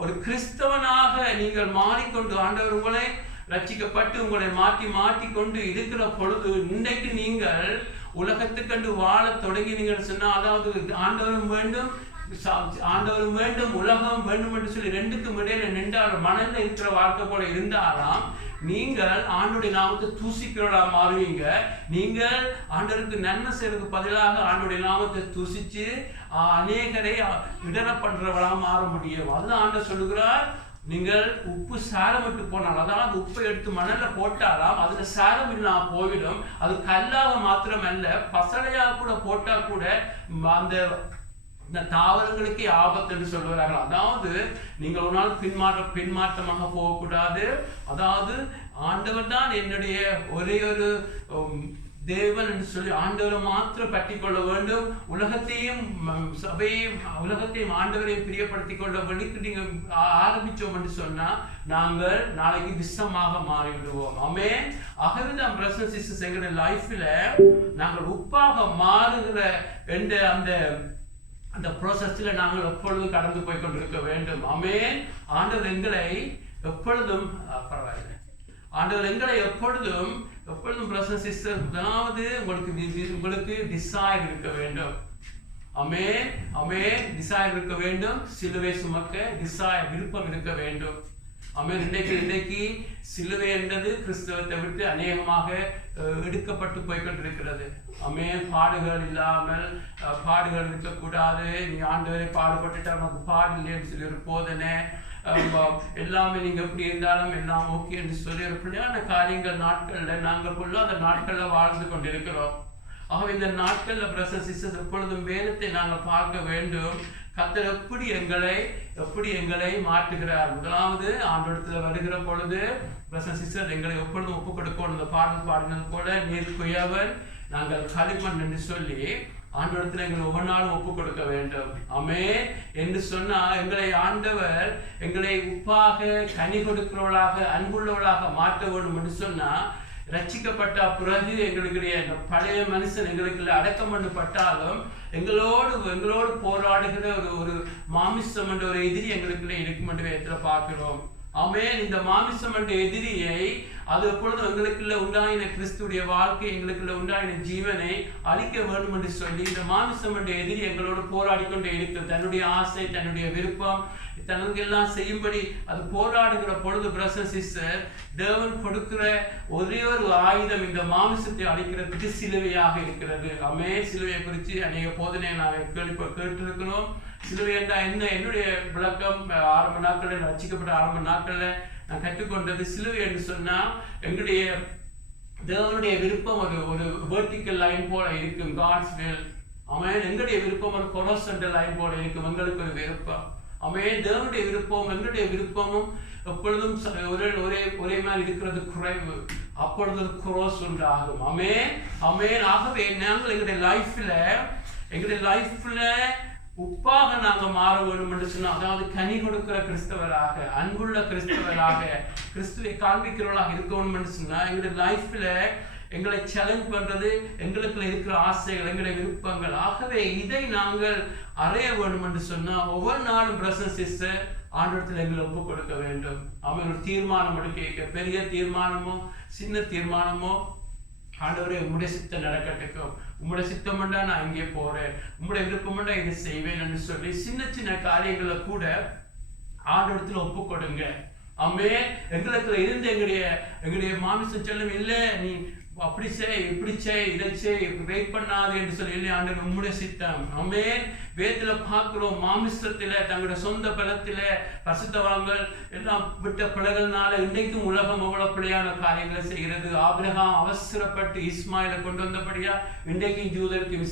ஒரு கிறிஸ்தவனாக நீங்கள் மாறிக்கொண்டு, ஆண்டவர் உங்களை ரட்சிக்கப்பட்டு உங்களை மாற்றி கொண்டு இருக்கிற பொழுது, இன்றைக்கு நீங்கள் உலகத்துக்கண்டு வாழ தொடங்கினீங்கன்னு சொன்னா, அதாவது ஆண்டவரும் வேண்டும், ஆண்டவரும் வேண்டும், உலகம் வேண்டும் என்று சொல்லி 2க்கும் இடையில நின்றால் மணல்ல இருக்கிற வாழ்க்கை போல இருந்தாலாம், நீங்கள் ஆண்டோடைய நாமத்தை தூசிக்கிறவளா மாறுவீங்க. நீங்கள் ஆண்டவருக்கு நன்மை செய்யறதுக்கு பதிலாக ஆண்டோடைய நாமத்தை தூசிச்சு அநேகரை இடர பண்றவளா மாற முடியும். அதுதான் ஆண்டவர் சொல்லுகிறார், நீங்கள் உப்பு சாரம் விட்டு போனால், அதாவது உப்பை எடுத்து மணல்ல போட்டாலாம் அதுல சாரம் இல்லாம போயிடும். அது கல்லாக மாத்திரம் அல்ல, பசலையாக கூட போட்டா கூட அந்த தாவரங்களுக்கே ஆபத்து என்று சொல்லுவார்கள். அதாவது நீங்கள் ஒரு நாள் பின்மாற்றமாக போகக்கூடாது. அதாவது ஆண்டவர் தான் என்னுடைய ஒரே ஒரு தேவன் என்று சொல்லி ஆண்டவரை மாத்திரம் பற்றி கொள்ள வேண்டும். உலகத்தையும் சபையையும் உலகத்தையும் ஆண்டவரையும் பிரியப்படுத்திக் கொள்ள வேண்டிக்கு நீங்க ஆரம்பிச்சோம் என்று சொன்னா, நாங்கள் நாளைக்கு விஷமாக மாறிவிடுவோம். ஆமென். ஆகவே தான் பிரதர்ஸ் சிஸ்டர்ஸ், எங்களுடைய லைஃப்ல நாங்கள் உப்பாக மாறுகிற என்ற அந்த ப்ராசஸ்ல நாங்கள் எப்பொழுதும் கடந்து போய் கொண்டிருக்க வேண்டும். ஆமென். ஆண்டவர் எங்களை எப்பொழுதும் ஆண்டவர் எங்களை எப்பொழுதும் பிரதர்ஸ் சிஸ்டர், அதாவது உங்களுக்கு டிசைர் இருக்க வேண்டும். ஆமென். டிசைர் இருக்க வேண்டும். சிலுவை சுமக்க டிசைர், விருப்பம் இருக்க வேண்டும். ஆமென். இன்றைக்கு சிலுவை என்றது கிறிஸ்தவத்தை விட்டு அநேகமாக எடுக்கப்பட்டு போய்கொண்டிருக்கிறது. ஆமென். பாடுகள் இல்லாமல் பாடுகள் இருக்கக்கூடாது, நீ ஆண்டவரை பாடுபட்டுட்டா நமக்கு பாடு இல்லைன்னு சொல்லி ஒரு போதனை, எல்லாமே நீங்க எப்படி இருந்தாலும் எல்லாம் ஓகே என்று சொல்லி ஒரு பிள்ளையான காரியங்கள் நாட்கள்ல நாங்கள் பொல்லாத நாட்கள்ல வாழ்ந்து கொண்டிருக்கிறோம். ஆகவே இந்த நாட்கள்ல பிரதர்ஸ் சிஸ்டர்ஸ் எப்பொழுதும் வேதத்தை நாங்கள் பார்க்க வேண்டும். கர்த்தர் எப்படி எங்களை மாற்றுகிறார். முதலாவது ஆண்டவரிடத்துல வருகிற பொழுது பிரதர்ஸ் சிஸ்டர் எங்களை எப்பொழுதும் ஒப்புக் கொடுக்கணும். இந்த பாடல் பாடினது போல நீர் குயவன் நாங்கள் களிமண் என்று சொல்லி ஆண்டவரிடத்துல எங்களை ஒவ்வொரு நாளும் ஒப்புக் கொடுக்க வேண்டும். ஆமென் என்று சொன்னா எங்களை ஆண்டவர் எங்களை உப்பாக கனி கொடுக்கிறவர்களாக அன்புள்ளவர்களாக மாற்ற வேண்டும் என்று சொன்னா, ரட்சிக்கப்பட்ட பிறகு எங்களுடைய பழைய மனுஷன் எங்களுக்கு அடக்கம் பண்ணப்பட்டாலும் எங்களோடு போராடுகிற ஒரு மாமிசம் என்ற ஒரு எதிரி எங்களுக்குள்ள இருக்கும் என்று வேதத்துல பார்க்கிறோம். ஆமென். இந்த மாமிசம் என்ற எதிரியை அது எப்பொழுதும் எங்களுக்குள்ள உண்டாயின கிறிஸ்துடைய வாழ்க்கை எங்களுக்குள்ள உண்டாயின ஜீவனை அழிக்க வேண்டும் என்று சொல்லி இந்த மாமிசம் என்ற எதிரி எங்களோடு போராடி கொண்டே இருக்கிறது. தன்னுடைய ஆசை, தன்னுடைய விருப்பம், தனக்கு எல்லாம் செய்யும்படி அது போராடுகிற பொழுது பிரதர்ஸ் சிஸ்டர் தேவன் கொடுக்கிற ஒரே ஒரு ஆயுதம் இந்த மாமிசத்தை அழிக்கிறதுக்கு சிலுவையாக இருக்கிறது. ஆமென். சிலுவையை குறித்து அநேக போதனையை நாங்கள் கேட்டிருக்கிறோம். சிலுவை என்றா என்ன? என்னுடைய விளக்கம் ஆரம்ப நாட்களில் ரட்சிக்கப்பட்ட ஆரம்ப நாட்கள்ல நான் கற்றுக்கொண்டது, சிலுவை என்று சொன்னா எங்களுடைய தேவனுடைய விருப்பம் ஒரு வெர்டிக்கல் லைன் போல இருக்கும். God's will. ஆமென். எங்களுடைய விருப்பம் ஒரு ஹொரிசான்டல் லைன் போல இருக்கும். எங்களுக்கு ஒரு விருப்பம். ஆமென். தேவனுடைய விருப்பம் எங்களுடைய விருப்பமும் எப்பொழுதும் ஒரே மாதிரி இருக்கிறது குறைவு. அப்பொழுது குரோஸ் உண்டாகும். ஆமென். ஆமென். ஆகவே நாங்கள் எங்களுடைய லைஃப்ல உப்பாக நாங்கள் மாற வேண்டும் என்று சொன்னால், அதாவது கனி கொடுக்கிற கிறிஸ்தவராக, அன்புள்ள கிறிஸ்தவராக, கிறிஸ்துவை காண்பிக்கிறவர்களாக இருக்க வேண்டும் என்று சொன்னால், எங்களுடைய லைஃப்ல எங்களை சேலஞ்ச் பண்றது எங்களுக்குள்ள இருக்கிற ஆசைகள், எங்களுடைய விருப்பங்கள். ஆகவே இதை நாங்கள் அறைய வேண்டும் என்று சொன்னா ஒவ்வொரு நாளும் பிரதர்ஸ் சிஸ்டர் ஆண்டவரிடத்தில் எங்களை ஒப்புக் கொடுக்க வேண்டும். அவன் ஒரு தீர்மானம் எடுக்க, பெரிய தீர்மானமோ சின்ன தீர்மானமோ, ஆண்டவரே உம்முடைய சித்தம் நடக்கட்டுக்கும், உம்முடைய சித்தம் பண்ணா நான் இங்கே போறேன், உம்முடைய விருப்பம் பண்ணா இதை செய்வேன் என்று சொல்லி சின்ன காரியங்களை கூட ஆண்டவரிடத்தில் ஒப்புக் கொடுங்க. ஆமென். எங்களுக்குள்ள இருந்து எங்களுடைய மாமிசம் சொல்லும், இல்லை நீ அப்படி செய், இப்படி செய், இதை செய், வெயிட் பண்ணாது என்று சொல்லி, இல்லை ஆண்டவர் உம்முடைய சித்தம். ஆமென். வேதத்துல பார்க்கிறோம், மாமிசத்தில தங்களுடைய சொந்த பலத்தில பரிசுத்தவான்கள் எல்லாம் விட்ட பிள்ளைகள்னால இன்றைக்கும் உலகம் எவ்வளவு பிள்ளையான காரியங்களை செய்கிறது. ஆபிரகாம் அவசரப்பட்டு இஸ்மாயிலை கொண்டு வந்தபடியா இன்றைக்கும் ஜூதருக்கு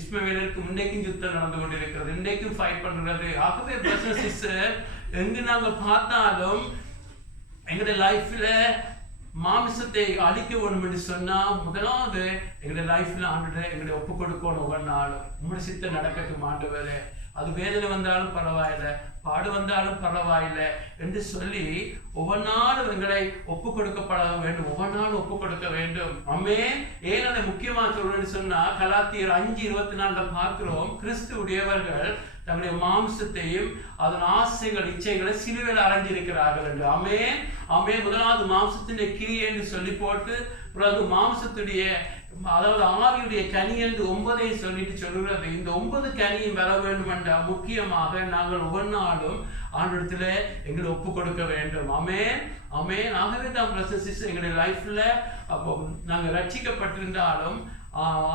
இஸ்மவேலருக்கு இன்றைக்கும் யுத்தம் நடந்து கொண்டிருக்கிறது. இன்றைக்கும் ஃபைட் பண்றது. ஆகவே பிரதர்ஸ் சிஸ்டர் எங்கு நாங்கள் பார்த்தாலும் எங்களுடைய லைஃப்ல மாமிசத்தை அழிக்க வேண்டும் என்று சொன்னா, முதலாவது எங்களுடைய லைஃப்ல ஆண்டவரே எங்களை ஒப்புக் கொடுக்கணும். ஒவ்வொரு நாளும் உம்முடைய சித்தம் நடக்கட்டும் ஆண்டவரே. அது வேதனை வந்தாலும் பரவாயில்லை, பாடு வந்தாலும் பரவாயில்லை என்று சொல்லி ஒவ்வொரு நாளும் எங்களை ஒப்புக் கொடுக்கப்பட வேண்டும். ஒவ்வொரு நாளும் ஒப்புக் கொடுக்க வேண்டும். ஆமென். ஏன் அதை முக்கியமா சொல்றேன்னு சொன்னா, கலாத்தியர் 5:24 பார்க்கிறோம், கிறிஸ்து உடையவர்கள் தங்களுடைய மாம்சத்தையும் அதன் ஆசைகள் இச்சைகளை சிலுவையில் அடைஞ்சிருக்கிறார்கள் என்று. ஆமென். ஆமென். முதலாவது மாம்சத்தினுடைய கிரியை என்று சொல்லி போட்டு, பிறகு மாம்சத்துடைய அதாவது ஆவியுடைய கனி என்று 9 சொல்லிட்டு சொல்லுகிறது. இந்த 9 கனியும் வர வேண்டும் என்றால் முக்கியமாக நாங்கள் ஒவ்வொரு நாளும் ஆண்டவரிடத்துல எங்களை ஒப்புக் கொடுக்க வேண்டும். ஆமென். ஆமென். ஆகவே தான் பிரதர்ஸ் சிஸ்டர் எங்களுடைய லைஃப்ல அப்போ நாங்கள் ரட்சிக்கப்பட்டிருந்தாலும்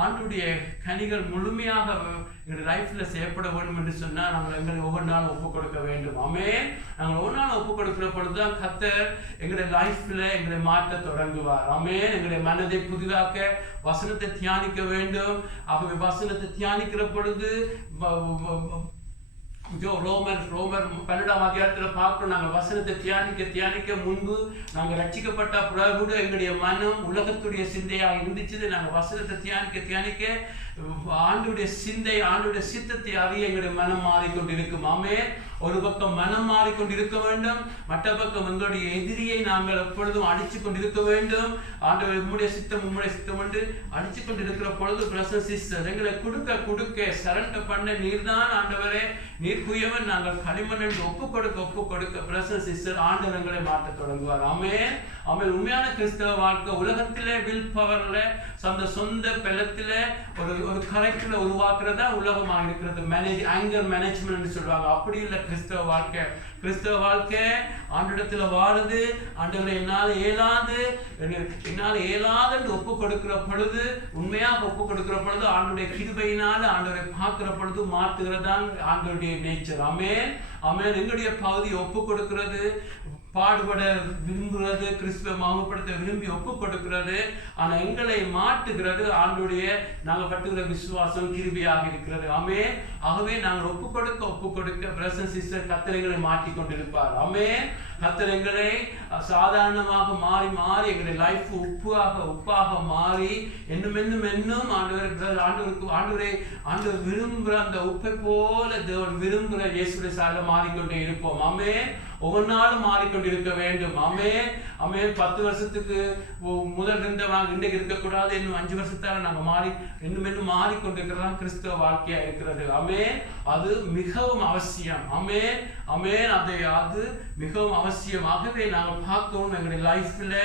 ஆண்டுடைய கனிகள் முழுமையாக எங்களுடைய லைஃப்ல செய்யப்பட வேண்டும் என்று சொன்னால் நாங்கள் எங்களை ஒவ்வொரு நாளும் ஒப்புக் கொடுக்க வேண்டும். ஆமென். நாங்கள் ஒவ்வொரு நாளும் ஒப்புக் கொடுக்கிற பொழுதுதான் கர்த்தர் எங்களுடைய லைஃப்ல எங்களை மாற்ற தொடங்குவார். ஆமென். எங்களுடைய மனதை புதிதாக்க வசனத்தை தியானிக்க வேண்டும். ஆகவே வசனத்தை தியானிக்கிற பொழுது ரோமர் 12ஆம் அதிகாரத்தில் பார்க்கிறோம், நாங்கள் வசனத்தை தியானிக்க முன்பு நாங்கள் ரட்சிக்கப்பட்ட பிறகு எங்களுடைய மனம் உலகத்துடைய சிந்தையாக இருந்துச்சு. நாங்கள் வசனத்தை தியானிக்க ஆண்டுடைய சிந்தை, ஆண்டுடைய சித்தத்தை அறிய எங்களுடைய மனம் மாறிக்கொண்டிருக்கும். ஆமென். ஒரு பக்கம் மனம் மாறிக்கொண்டிருக்க வேண்டும், மற்ற பக்கம் எங்களுடைய எதிரியை நாங்கள் எப்பொழுதும் அடிச்சு கொண்டிருக்க வேண்டும். ஆண்டவர் உம்முடைய சித்தம் என்று அடிச்சு கொண்டிருக்கிற பொழுது பிரதர்ஸ் சிஸ்டர் எங்களை கொடுக்க சரண்டர் பண்ண, நீர்தான் ஆண்டவரே, நீர் குயவன், நாங்கள் களிமண் என்று ஒப்புக் கொடுக்க பிரதர்ஸ் சிஸ்டர் ஆண்டவர் எங்களை மாற்ற தொடங்குவார். ஆமென். ஆமென். உண்மையான கிறிஸ்தவ வாழ்க்கை உலகத்திலே வில் பவர்ல அந்த சொந்த பலத்துல ஒரு கரெக்ட்ல உருவாக்குறதா உலகமாக இருக்கிறது. ஆங்கர் மேனேஜ்மெண்ட் சொல்லுவாங்க. அப்படி இல்லை கிறிஸ்தவ வாழ்க்கை. கிறிஸ்தவ வாழ்க்கை ஆண்டிடத்துல வாழுது. ஆண்டவரை என்னால் ஏலாதுன்னு ஒப்பு கொடுக்கிற பொழுது, உண்மையாக ஒப்பு கொடுக்கிற பொழுது, ஆண்டுடைய கிருபையினால ஆண்டவரை பார்க்கிற பொழுது மாற்றுகிறதான் ஆண்டவருடைய நேச்சர். ஆமென் ஆமென். எங்களுடைய பகுதி ஒப்பு கொடுக்கிறது, பாடுபட விரும்புகிறது, கிறிஸ்துவ மகிமைப்படுத்த விரும்பி ஒப்பு கொடுக்கிறது. ஆனா எங்களை மாட்டுகிறது ஆண்டுடைய நாங்கள் கட்டுகிற விசுவாசம் கிருபையாக இருக்கிறது. ஆமென். ஆகவே நாங்கள் ஒப்பு கொடுக்க பிரதர்ஸ் சிஸ்டர் கர்த்தரை மாற்றி கொண்டிருப்பார். ஆமென். கர்த்தர் எங்களை சாதாரணமாக மாறி எங்களுடைய லைஃப் உப்பாக மாறி இன்னும் ஆண்டவர் விரும்புகிற அந்த உப்பை போல தேவன் விரும்புகிற இயேசுடைய சாயல மாறிக்கொண்டே இருப்போம். ஆமென். ஒவ்வொரு நாளும் மாறிக்கொண்டிருக்க வேண்டும். ஆமென் ஆமென். 10 வருஷத்துக்கு முதல் இருந்தவங்க இன்றைக்கு இருக்கக்கூடாது. இன்னும் 5 வருஷத்தால நாங்கள் இன்னும் மாறிக்கொண்டிருக்கிறதா கிறிஸ்தவ வாழ்க்கையா இருக்கிறது. ஆமென். அது மிகவும் அவசியம். ஆமென் ஆமென். அது மிகவும் அவசியம். ஆகவே நாங்கள் பார்க்கணும் எங்களுடைய லைஃப்ல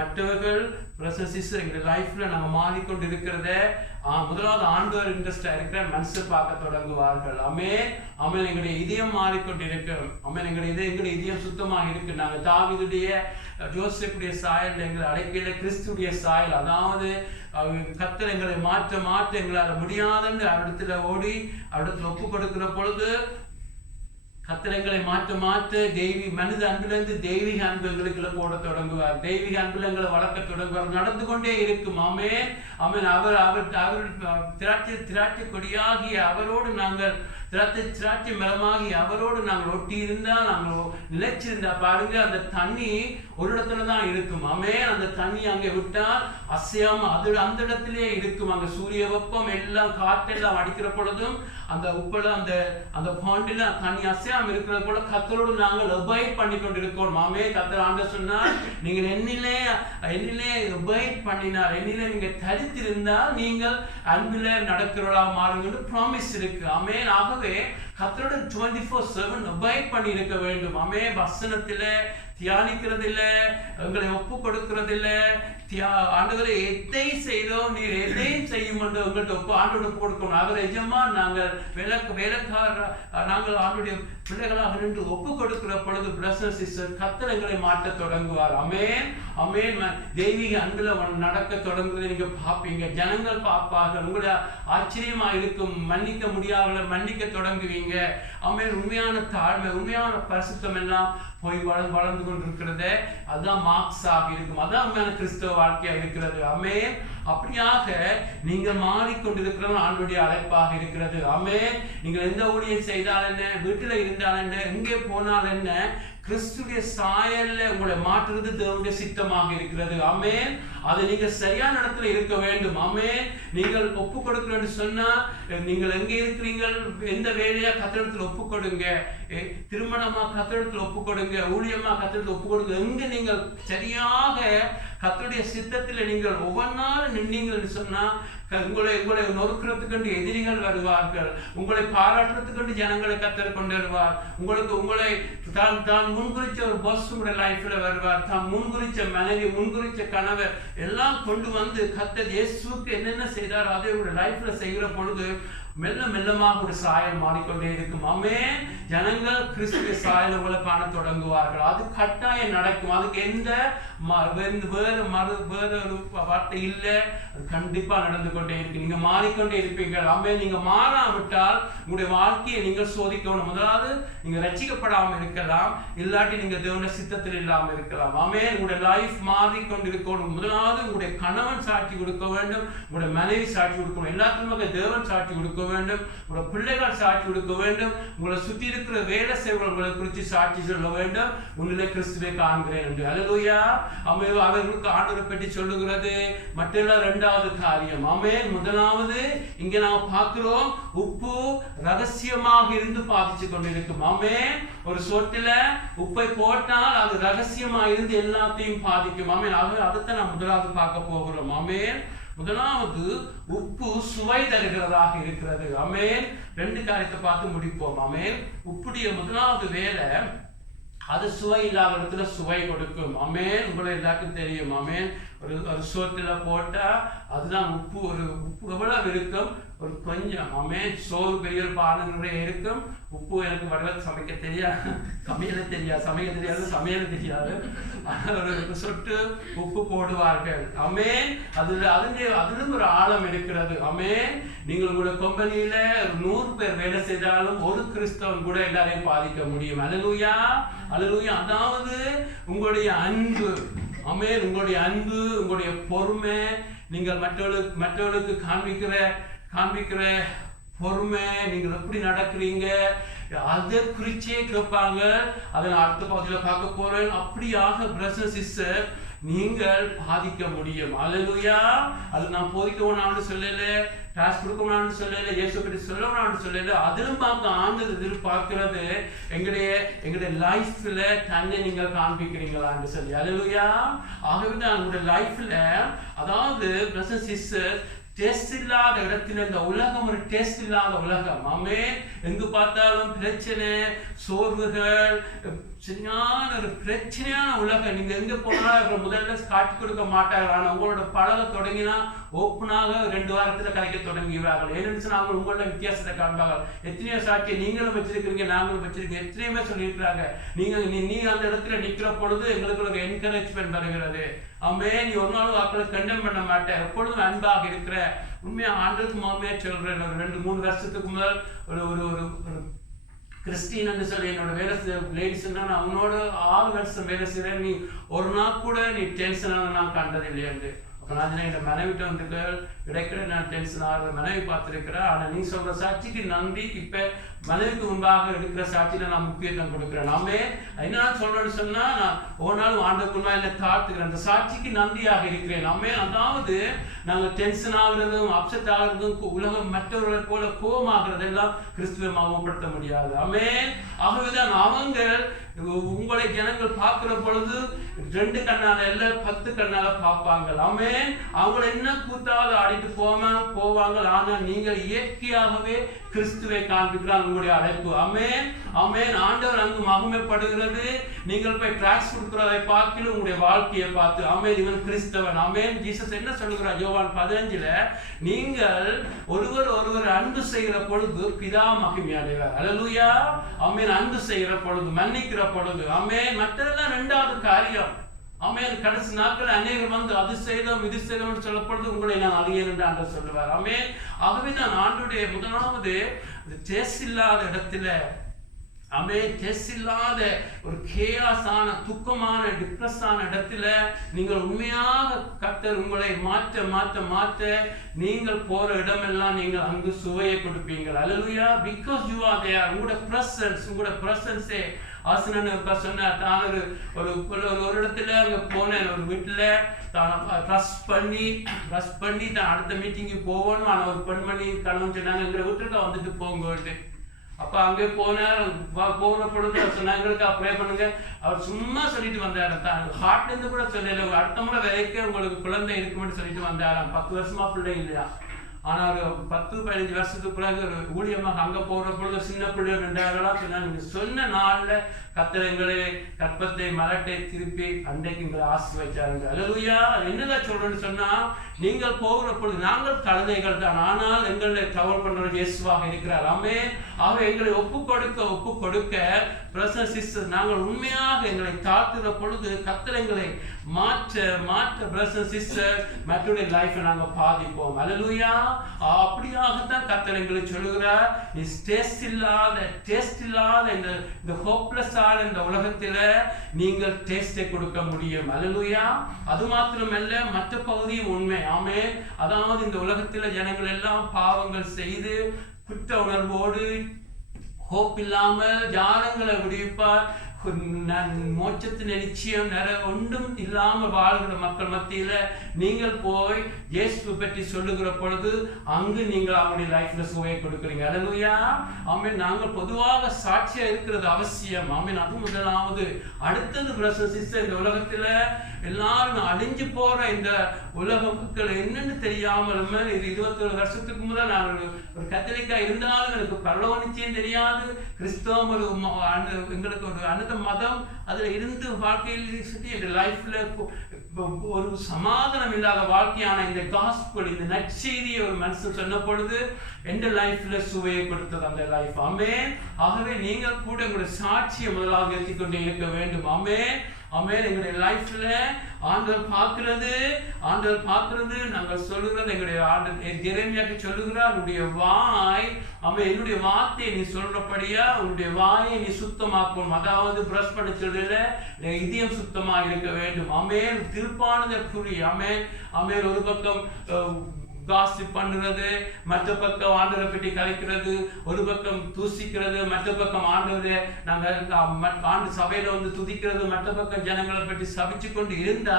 மற்றவர்கள் எங்களுடைய லைஃப்ல நாங்கள் மாறிக்கொண்டு இருக்கிறத முதலாவது ஆண்டவர் இன்ட்ரெஸ்டா இருக்கிற மனுஷர் பார்க்க தொடங்குவார்கள். ஆமென் ஆமென். எங்களுடைய இதயம் மாறிக்கொண்டு இருக்கிறோம். ஆமென். எங்களுடைய இதயம் சுத்தமாக இருக்கு. நாங்கள் தாவீதுடைய ஜோசேப்புடைய சாயல் எங்களை அடைக்கையில கிறிஸ்துடைய சாயல், அதாவது கர்த்தர் எங்களை மாற்ற எங்களால் முடியாதுன்னு அவரிடத்துல ஓடி அவரிடத்துல ஒப்பு கொடுக்கிற பொழுது கத்திரங்களை மாற்ற மனித அன்பிலிருந்து தெய்வீக அன்பு எங்களுக்குள்ள போட தொடங்குவார். தெய்வீக அன்புல எங்களை வளர்க்க தொடங்குவார். நடந்து கொண்டே இருக்கும். ஆமென் ஆமென். அவர் திராட்சை கொடியாகிய அவரோடு நாங்கள் திராட்சை மரமாகி அவரோடு நாங்கள் ஒட்டி இருந்தா, நாங்கள் நிலைச்சிருந்தா பாருங்க, அந்த தண்ணி ஒரு இடத்துலதான் இருக்கும். ஆமென். அந்த தண்ணி அங்கே விட்டால் அசையாம அந்த இடத்திலே இருக்கும். அங்க சூரிய வெப்பம் எல்லாம் காற்றெல்லாம் அடிக்கிற பொழுதும் அந்த உப்பள அந்த பாண்டில தண்ணி அசையாம இருக்கிற போல கர்த்தரோடு நாங்கள் அபாய்ட் பண்ணி கொண்டிருக்கோம். ஆமென். கர்த்தர் ஆண்டவர் சொன்னார், நீங்கள் என்னிலே அபாய்ட் பண்ணினார், என்னிலே நீங்க தரித்திருந்தால் நீங்கள் அன்பில நடக்கிறவர்களாக மாறுங்க ப்ராமிஸ் இருக்கு. ஆமென். ஆகவே கர்த்தரோட 24/7 அபாய்ட் பண்ணி இருக்க வேண்டும். ஆமென். வசனத்தில தியானிக்கிறதில்ல, எங்களை ஒப்பு கொடுக்கிறதில்ல. ஆண்டவரை எதை செய்தோம், நீர் எதையும் செய்யும் என்று உங்கள்கிட்ட ஒப்பு ஆண்டோட கொடுக்கணும். அவர் எஜமா நாங்கள் வேலைக்காரர் நாங்கள் ஆண்டுடைய பிள்ளைகளாக நின்று ஒப்பு கொடுக்கிற பொழுது பிரதர்ஸ் சிஸ்டர் கர்த்தர் எங்களை மாற்ற தொடங்குவார். ஆமென் ஆமென். தெய்வீக அன்புல நடக்க தொடங்குவதை நீங்க பார்ப்பீங்க. ஜனங்கள் பார்ப்பார்கள். உங்களுடைய ஆச்சரியமா இருக்கும். மன்னிக்க முடியாத மன்னிக்க தொடங்குவீங்க. ஆமென். உண்மையான தாழ்மை, உண்மையான பரிசுத்தம் எல்லாம் போய் வளர்ந்து கொண்டிருக்கிறது. அதுதான் மார்க்ஸ் ஆக இருக்கும். அதான் உண்மையான கிறிஸ்தவ வாழ்க்கையா இருக்கிறது. ஆமென். அப்படியாக நீங்க மாறிக்கொண்டிருக்கிற ஆண்டுடைய அழைப்பாக இருக்கிறது. ஆமென். நீங்கள் எந்த ஊழியம் செய்தால் என்ன, வீட்டில் இருந்தால் என்ன, எங்கே போனால் என்ன, கிறிஸ்துடைய சாயல்ல உங்களை மாற்றுறது தேவனுடைய சித்தமாக இருக்கிறது. ஆமென். அதை நீங்க சரியான இடத்துல இருக்க வேண்டும். ஆமென். நீங்கள் ஒப்பு கொடுக்கணும்னு சொன்னா நீங்கள் எங்க இருக்கிறீர்கள், எந்த வேலையா கர்த்தரிடத்தில் ஒப்பு கொடுங்க. திருமணமா கர்த்தரிடத்தில் ஒப்பு கொடுங்க, ஊழியமா கர்த்தரிடத்தில் ஒப்பு கொடுங்க. எங்க நீங்கள் சரியாக கர்த்தருடைய சித்தத்தில் நீங்கள் ஒவ்வொரு நாளும் நின்னீங்கன்னு சொன்னா உங்களை நொறுக்கிறதுக்கு எதிரிகள் வருவார்கள். உங்களை பாராட்டுறதுக்கு ஜனங்களை கர்த்தர் கொண்டு வருவார். உங்களை தான் முன்குறிச்ச ஒரு பாஸ் உங்களுடைய லைஃப்ல வருவார். தான் முன்குறிச்ச மனைவி, முன்குறிச்ச கணவர் எல்லாம் கொண்டு வந்து கர்த்தர் இயேசுவுக்கு என்னென்ன செய்தார் அதை உங்களுடைய லைஃப்ல செய்கிற பொழுது மெல்லமாக ஒரு சாயல் மாறிக்கொண்டே இருக்கும். ஆமென். ஜனங்கள் கிறிஸ்துவ சாயல் உங்களை காண தொடங்குவார்கள். அது கட்டாயம் நடக்கும். அதுக்கு எந்த வேற ஒரு வார்த்தை இல்லை. அது கண்டிப்பா நடந்து கொண்டே இருக்கு. நீங்க மாறிக்கொண்டே இருப்பீர்கள். ஆமென். நீங்க மாறாவிட்டால் உங்களுடைய வாழ்க்கையை நீங்கள் சோதிக்கணும். முதலாவது நீங்க ரட்சிக்கப்படாமல் இருக்கலாம், இல்லாட்டி நீங்க தேவனுடைய சித்தத்தில் இல்லாமல் இருக்கலாம். ஆமென். உங்களுடைய லைஃப் மாறிக்கொண்டிருக்கணும். முதலாவது உங்களுடைய கணவன் சாட்சி கொடுக்க வேண்டும், உங்களுடைய மனைவி சாட்சி கொடுக்கணும், எல்லாத்துக்குமே தேவன் சாட்சி கொடுக்க வேண்டும், உங்களுடைய பிள்ளைகள் சாட்சி கொடுக்க வேண்டும், உங்களை சுற்றி இருக்கிற வேலை செய்வர்களை குறித்து சாட்சி சொல்ல வேண்டும். உன்னிலே கிறிஸ்துவை காண்கிறேன் என்று. அல்லேலூயா. அவர்களுக்கு ஆண்டவரை பற்றி சொல்லுகிறது. மற்றெல்லாம் இரண்டாவது காரியம். ஆமென். முதலாவது இங்கே நாம் பார்க்கிறோம், உப்பு ரகசியமாக இருந்து பாதிச்சு கொண்டிருக்கும். ஆமென். ஒரு சொட்டுல உப்பை போட்டால் அது ரகசியமாக இருந்து எல்லாத்தையும் பாதிக்கும். ஆமென். அதைத்தான் நாம் முதலாவது பார்க்க போகிறோம். ஆமென். முதலாவது உப்பு சுவை தருகிறதாக இருக்கிறது. ஆமென். 2 காரியத்தை பார்த்து முடிப்போம். ஆமென். உப்புடைய முதலாவது வேலை, அது சுவை இல்லாத இடத்துல சுவை கொடுக்கும். ஆமென். உங்களை எல்லாருக்கும் தெரியும். ஆமென். ஒரு சோத்துல போட்டா அதுதான் உப்பு. ஒரு உப்பு எவ்வளவு இருக்கும்? ஒரு கொஞ்சம். சோறு பெரிய ஒரு பானை நிறைய இருக்கும். உப்பு எனக்கு வடவை சமைக்க தெரியாது, சமைக்க தெரியாது. ஒரு சொட்டு உப்பு போடுவார்கள். அதிலும் ஒரு ஆழம் இருக்கிறது. நீங்கள் உங்களோட கம்பெனியில 100 பேர் வேலை செய்தாலும் ஒரு கிறிஸ்தவன் கூட எல்லாரையும் பாதிக்க முடியும். அல்லேலூயா, அல்லேலூயா. அதாவது உங்களுடைய அன்பு, உங்களுடைய அன்பு, உங்களுடைய பொறுமை, நீங்கள் மற்றவர்களுக்கு காண்பிக்கிற பொறுமை, நீங்கள் எப்படி நடக்கிறீங்க அதை குறிச்சே கேட்பாங்க. அதை நான் அடுத்த பகுதியில பார்க்க போறேன். அப்படியாக பிரதர்ஸ் சிஸ்டர் நீங்கள் பாதிக்க முடியும். அல்லேலூயா. அது நான் போதிக்கணும்னு சொல்லல, கிளாஸ் கொடுக்கணும்னு சொல்லல, இயேசு பற்றி சொல்லணும்னு சொல்லல. அதிலும் பார்க்க ஆண்டவர் எதிர்பார்க்கிறது எங்களுடைய லைஃப்ல தன்னை நீங்கள் காண்பிக்கிறீங்களான்னு சொல்லி. அல்லேலூயா. ஆகவே தான் உங்களுடைய லைஃப்ல, அதாவது பிரதர்ஸ் சிஸ்டர், டெஸ்ட் இல்லாத இடத்துல, இந்த உலகம் ஒரு டெஸ்ட் இல்லாத உலகம். எங்கு பார்த்தாலும் பிரச்சனை, சோர்வுகள், சரியான ஒரு பிரச்சனையான உலகம். நீங்க எங்க போனாலும் முதல்ல காட்டி கொடுக்க மாட்டார்கள். ஆனா உங்களோட பழக தொடங்கினா ஓப்பனாக 2 வாரத்துல கலைக்க தொடங்குகிறார்கள். ஏன்னு அவங்க உங்களோட வித்தியாசத்தை காண்பார்கள். எத்தனையோ சாட்சியை நீங்களும் வச்சிருக்கிறீங்க, நாங்களும் வச்சிருக்கீங்க. எத்தனையுமே சொல்லியிருக்கிறாங்க. நீ அந்த இடத்துல நிக்கிற பொழுது எங்களுக்கு ஒரு என்கரேஜ்மெண்ட் வருகிறது. நீ ஒரு நாள் வாக்களை கண்டம் பண்ண மாட்டேன், எப்பொழுதும் அன்பாக இருக்கிற. உண்மையா ஆண்டுக்கு மாமையா சொல்றேன். ஒரு 2-3 வருஷத்துக்கு முதல் ஒரு கிறிஸ்டின்னு சொல்லி என்னோட வேலை லேடிஸ் நான் அவனோட 6 வருஷம் வேலை செய்கிறேன். நீ ஒரு நாள் கூட நீ டென்ஷனாக நான் கண்டது இல்லையாண்டு. அப்போ நான் என் மனைவிட்ட வந்துருக்க இடைக்கிட நான் டென்ஷன் ஆகிற மனைவி பார்த்துருக்கிறேன். ஆனால் நீ சொல்கிற சாட்சிக்கு நன்றி. இப்போ மனைவிக்கு முன்பாக இருக்கிற சாட்சியில நான் முக்கியத்துவம் கொடுக்கிறேன். என்ன சொல்றேன்னு சொன்னா, நான் ஒரு நாள் ஆண்டவருக்குள்ள என்னை தாழ்த்துக்கிறேன். அந்த சாட்சிக்கு நன்றியாக இருக்கிறேன். அதாவது நாங்கள் டென்ஷன் ஆகுறதும் அப்செட் ஆகுறதும் உலகம் மற்றவர்களை போல கோபமாகிறது எல்லாம் கிறிஸ்துவை மாவப்படுத்த முடியாது. ஆகவேதான் அவங்க உங்களை ஜனங்கள் பார்க்கிற பொழுது 2 கண்ணால இல்ல 10 கண்ணால பார்ப்பாங்க. அவங்களை என்ன கூத்தாவது ஆடிட்டு போவாங்க. ஆனா நீங்கள் இயற்கையாகவே கிறிஸ்துவை காண்பிக்கிறார் உங்களுடைய அழைப்பு. ஆண்டவர் அங்கு மகிமைப்படுகிறது. நீங்கள் போய் டிராக்ஸ் கொடுக்கிறதை பார்க்கல உங்களுடைய வாழ்க்கையை பார்த்து இவன் கிறிஸ்தவன். ஜீசஸ் என்ன சொல்லுகிறார் யோவான் 15ல, நீங்கள் ஒருவர் அன்பு செய்கிற பொழுது பிதா மகிமை அடைவார். அல்லேலூயா. அன்பு செய்கிற பொழுது, மன்னிக்கிற பொழுது. மற்றதெல்லாம் 2வது காரியம். கடைசி நாட்கள் அநேகர் வந்து அது செய்தோம் இது செய்தோம் சொல்லப்படுது, உங்களை நான் அறியேன் என்று ஆண்டவர் சொல்லுவார். ஆகவே நான் ஆண்டுடைய முதலாவது டெஸ்ட் இல்லாத இடத்துல, டெஸ்ட் இல்லாத ஒரு கேயாஸான துக்கமான டிப்ரெஸான இடத்துல நீங்கள் உண்மையாக கர்த்தர் உங்களை மாற்ற நீங்கள் போற இடமெல்லாம் நீங்கள் அங்கு சுவையை கொடுப்பீங்கள். Hallelujah. Because you are there. உங்களோட பிரசன்ஸே ஆசனன் சொன்னார். தான் ஒரு இடத்துல அங்கே போனேன், ஒரு வீட்டில் தான் ப்ரஷ் பண்ணி தான் அடுத்த மீட்டிங்கு போகணும். ஆனால் ஒரு பெண்மணி கணவன் சொன்னாங்க, எங்களை வீட்டுக்கு வந்துட்டு போங்கன்ட்டு. அப்போ அங்கே போன பொழுது சொன்னாங்க, எங்களுக்கு ப்ரே பண்ணுங்க. அவர் சும்மா சொல்லிட்டு வந்தார். தான் ஹார்ட்லேருந்து கூட சொல்லலை, அடுத்த முறை வரைக்கும் உங்களுக்கு குழந்தை இருக்குமென்னு சொல்லிட்டு வந்தாராம். 10 வருஷமா பிள்ளை இல்லையா. ஆனால் ஒரு 10-15 வருஷத்துக்கு பிறகு ஒரு ஊழியமாக அங்கே போகிற பொழுது சின்ன பிள்ளை 2 சொன்னாங்க, நீங்கள் சொன்ன நாளில் கர்த்தர் எங்களை கற்பத்தை மலட்டை திருப்பி அன்றைக்கு எங்களை ஆசீர்வதிச்சாருங்க. அல்லேலூயா. என்னதான் சொல்றேன்னு சொன்னா, நீங்கள் போகிற பொழுது நாங்கள் கழுதைகள் தான், ஆனால் எங்களை கவர் பண்ணுறது இயேசுவாக இருக்கிறார். ஆக எங்களை ஒப்பு கொடுக்க பிரசன்ஸ் சிஸ்டர் நாங்கள் உண்மையாக எங்களை தாழ்த்துகிற பொழுது கர்த்தர் எங்களை மாற்ற பிரசன்ஸ் சிஸ்டர் மற்றொரு லைஃப்பை நாங்கள் பாதிப்போம். அல்லேலூயா. அப்படியாகத்தான் கர்த்தர் எங்களை சொல்லுகிறார், நீ டெஸ்ட் இல்லாத இந்த ஹோப்லெஸ் இந்த உலகத்தில நீங்கள் டேஸ்டை கொடுக்க முடியும். அல்லேலூயா. அது மாத்திரமல்ல, மற்ற பகுதியும் உண்மை. அதாவது இந்த உலகத்தில ஜனங்கள் எல்லாம் பாவங்கள் செய்து குற்ற உணர்வோடு ஹோப் இல்லாமல் ஜானங்களை விடுவிப்பார். மோட்சத்தின் நிச்சயம் ஒன்றும் இல்லாமல் வாழ்கிற மக்கள் மத்தியில நீங்கள் போய் இயேசு பற்றி சொல்லுகிற பொழுது அங்கு நீங்கள் அவங்களுடைய லைஃப்ல சுவையை கொடுக்குறீங்க. அல்லேலூயா. நாங்கள் பொதுவாக சாட்சியா இருக்கிறது அவசியம். அது முதலாவது. அடுத்தது பிரசன்ஸ் சிஸ்டர், இந்த உலகத்துல எல்லாரும் அழிஞ்சு போற இந்த உலக மக்கள் என்னன்னு தெரியாமல், இது 21 வருஷத்துக்கு முதல் நான் ஒரு கத்தோலிக்கா இருந்தாலும் எனக்கு பரலோக நிச்சயம் தெரியாது. கிறிஸ்தவம் எங்களுக்கு ஒரு அனந்த மதம் அதுல இருந்து வாழ்க்கையில் சுற்றி என் லைஃப்ல ஒரு சமாதானம் இல்லாத வாழ்க்கையான இந்த காஸ்பல், இந்த நற்செய்தியை ஒரு மனுஷன் சொன்ன பொழுது எந்த லைஃப்ல சுவையை கொடுத்தது அந்த லைஃப். ஆமென். ஆகவே நீங்கள் கூட உங்களுடைய சாட்சியை முதலாக ஏற்றிக்கொண்டே இருக்க வேண்டும். ஆமென். ஆமென். எங்களுடைய லைஃப்ல ஆண்டவர் பார்க்கிறது நாங்கள் சொல்லுகிறது. எங்களுடைய ஆண்டவர் எரேமியாவுக்கு சொல்லுகிறார், உன்னுடைய வாய், ஆமென், என்னுடைய வார்த்தையை நீ சொல்றபடியா உன்னுடைய வாயை நீ சுத்தமாக்கும். அதாவது பிரஷ் பண்ண சொல்லல, இதயம் சுத்தமா இருக்க வேண்டும். ஆமென். திருப்பானதை குறி. ஆமென். ஆமென். ஒரு பக்கம் காசிப் பண்ணுறது, மற்ற பக்கம் ஆண்டவரை பற்றி கலைக்கிறது, ஒரு பக்கம் தூசிக்கிறது, மற்ற பக்கம் ஆண்டவரை நாங்கள் ஆண்டு சபையில வந்து துதிக்கிறது, மற்ற பக்கம் ஜனங்களை பற்றி சபிச்சு கொண்டு இருந்தா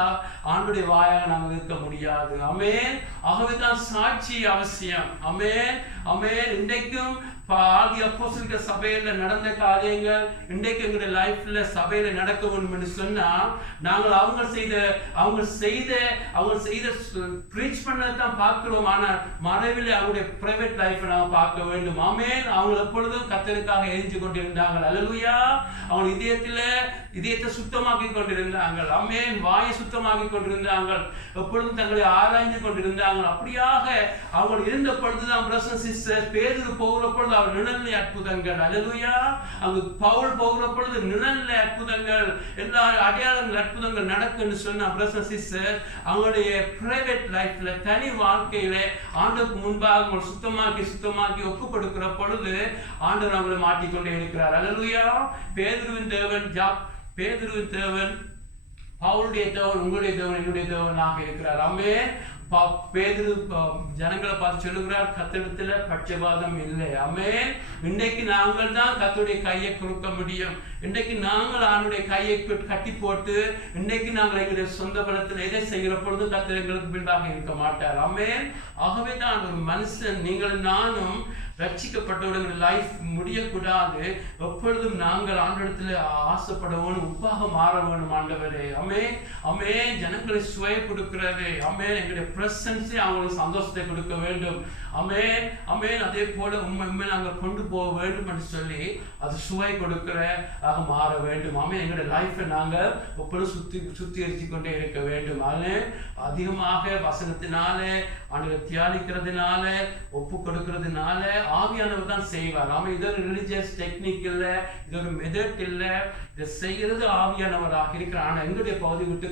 ஆண்டுடைய வாயாக நாங்கள் இருக்க முடியாது. ஆமென். ஆகவேதான் சாட்சி அவசியம். ஆமென். ஆமென். இன்றைக்கும் ஆதி அப்போஸ்தலர் சபையில நடந்த காரியங்கள் இன்றைக்கு எங்களுடைய லைஃப்ல சபையில நடக்க வேண்டும் என்று சொன்னா நாங்கள் அவங்க செய்த பிரீச் பண்ணதான் பார்க்கிறோம். ஆனால் மறைவில் அவங்களுடைய பிரைவேட் லைஃப் நாம் பார்க்க வேண்டும். ஆமென். அவங்க எப்பொழுதும் கர்த்தருக்காக எரிஞ்சு கொண்டிருந்தாங்க. அல்லேலூயா. அவங்க இதயத்தை சுத்தமாக்கி கொண்டிருந்தாங்க. ஆமென். வாயை சுத்தமாக்கி கொண்டிருந்தாங்க. எப்பொழுதும் தங்களை ஆராய்ந்து கொண்டிருந்தாங்க. அப்படியாக அவங்க இருந்த பொழுதுதான் பிரதர்ஸ் சிஸ்டர்ஸ் பேதுரு போகிற பொழுது அவர் நிழல்ல அற்புதங்கள். அல்லேலூயா. அங்கு பவுல் போகிற பொழுது நிழல்ல அற்புதங்கள், எல்லா அடையாளங்கள் அற்புதங்கள் நடக்குன்னு சொன்ன பிரதர்ஸ் சிஸ்டர்ஸ் அவங்களுடைய பிரைவேட் லைஃப்ல தனி வாழ்க்கையில ஆண்டவருக்கு முன்பாக சுத்தமாக்கி ஒப்பு கொடுக்கிற பொழுது ஆண்டவர் அவங்களை மாற்றிக்கொண்டே இருக்கிறார். அல்லேலூயா. பேதுருவின் தேவன் பவுலுடைய தேவன், உங்களுடைய தேவன், என்னுடைய தேவனாக இருக்கிறார். ஆமென். பேதுரு ஜனங்களை பார்த்து சொல்லுகிறார், கர்த்தரிடத்துல பட்சபாதம் இல்லை. ஆமென். இன்றைக்கு நாங்கள் தான் கர்த்தருடைய கையை கொடுக்க முடியும். இன்றைக்கு நாங்கள் அவனுடைய கையை கட்டி போட்டு இன்றைக்கு நாங்கள் எங்களுடைய சொந்த பலத்தில் எதை செய்கிற பொழுது கர்த்தர் எங்களுக்கு பின்பாக இருக்க மாட்டார். ஆமென். ஆகவே தான் ஒரு மனுஷன், நீங்கள் நானும் ரட்சிக்கப்பட்டவர்கள் லைஃப் முடியக்கூடாது. எப்பொழுதும் நாங்கள் ஆண்டவரிடத்தில் ஆசைப்பட வேணும், உப்பாக மாற வேணும். ஆண்டவரே. ஆமென். ஆமென். ஜனங்களை சுவை கொடுக்கிறது. ஆமென். எங்களுடைய பிரசன்ஸே அவங்களுக்கு சந்தோஷத்தை கொடுக்க வேண்டும். ஆமென். ஆமென். அதே போல உண்மை நாங்கள் கொண்டு போக வேண்டும் என்று சொல்லி அது சுவை கொடுக்கிற மாற வேண்டும். ஆமென். எங்களுடைய லைஃப்பை நாங்கள் எப்பொழுதும் சுத்திகரித்து கொண்டே இருக்க வேண்டும். அதில் அதிகமாக வசனத்தினாலே ஆண்டவரை தியானிக்கிறதுனால ஒப்பு கொடுக்கிறதுனால ஆவியானவர் தான் செய்வார். ஆமாம். இது ஒரு ரிலிஜியஸ் டெக்னிக் இல்லை, இது ஒரு மெதட் இல்லை, இதை செய்கிறது ஆவியானவராக இருக்கிறார். ஆனால் எங்களுடைய பகுதி விட்டு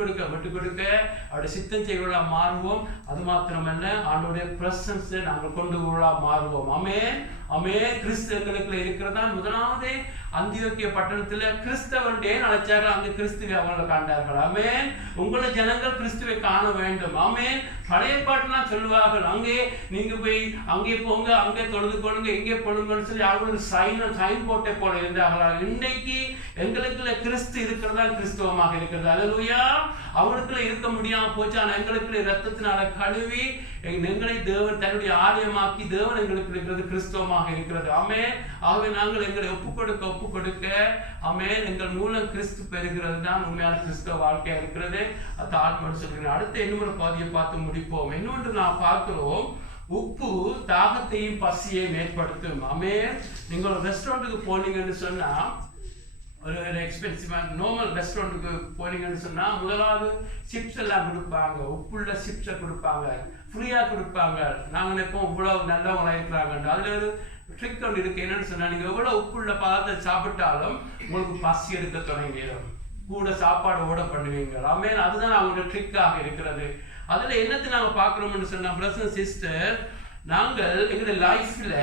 கொடுக்க அவருடைய சித்தம் செய்வர்களாக மாறுவோம். அது மாத்திரமல்ல, ஆண்டோடைய பிரசன்ஸை நாங்கள் கொண்டு மாறுவோம். ஆமென். ஆமென். கிறிஸ்தவர்களுக்குள்ள இருக்கிறதா முதலாவது அந்தியோக்கிய பட்டணத்துல கிறிஸ்தவருடைய அழைச்சார்கள். அந்த கிறிஸ்துவை அவங்களை காண்டார்கள். ஆமென். உங்களை ஜனங்கள் கிறிஸ்துவை காண வேண்டும். ஆமென். பழைய பாட்டுலாம் சொல்லுவார்கள், அங்கே நீங்க போய் அங்கே போங்க, அங்கே தொழுது கொள்ளுங்க, எங்கே பொழுங்கன்னு சொல்லி அவங்களுக்கு சைன் போட்டே போல இருந்தார்களா. இன்னைக்கு எங்களுக்குள்ள கிறிஸ்து இருக்கிறதா கிறிஸ்தவமாக இருக்கிறது. அல்லேலூயா. அவங்களுக்குள்ள இருக்க முடியாம போச்சு. ஆனால் எங்களுக்குள்ள ரத்தத்தினால கழுவி எங்களை தேவன் தன்னுடைய ஆலயமாக்கி தேவன் எங்களுக்கு இருக்கிறது கிறிஸ்தவமாக இருக்கிறது. ஆமென். ஆகவே நாங்கள் எங்களை ஒப்பு கொடுக்க ஆமென், எங்கள் மூலம் கிறிஸ்து பெறுகிறது தான் உண்மையான கிறிஸ்தவ வாழ்க்கையா இருக்கிறது. அது ஆத்மன்னு சொல்கிறேன். அடுத்த இன்னொரு பாதியை பார்த்து முடிப்போம். இன்னொன்று நான் பார்க்கிறோம், உப்பு தாகத்தையும் பசியையும் ஏற்படுத்தும். ஆமென். நீங்க ஒரு ரெஸ்டாரண்ட்டுக்கு போனீங்கன்னு சொன்னா, ஒரு எக்ஸ்பென்சிவான நார்மல் ரெஸ்டாரண்ட்டுக்கு போனீங்கன்னு சொன்னா முதலாவது சிப்ஸ் எல்லாம் கொடுப்பாங்க, உப்புள்ள சிப்ஸை கொடுப்பாங்க, ஃப்ரீயா கொடுப்பாங்க. நாங்கள் நினைப்போம் இவ்வளவு நல்லவங்களா இருக்கிறாங்க. அதுல ஒரு ட்ரிக் ஒன்று இருக்கு. என்னன்னு சொன்னா, நீங்க எவ்வளவு உப்புள்ள பதார்த்தத்தை சாப்பிட்டாலும் உங்களுக்கு பசி எடுக்க தொடங்கிடும், கூட சாப்பாடு ஓட பண்ணுவீங்க. ஆமென். அதுதான் அவங்களோட ட்ரிக்காக இருக்கிறது. அதுல என்னத்தை நாங்க பாக்குறோம்னு சொன்னா, பிரதர் சிஸ்டர், நாங்கள் எங்களுடைய லைஃப்ல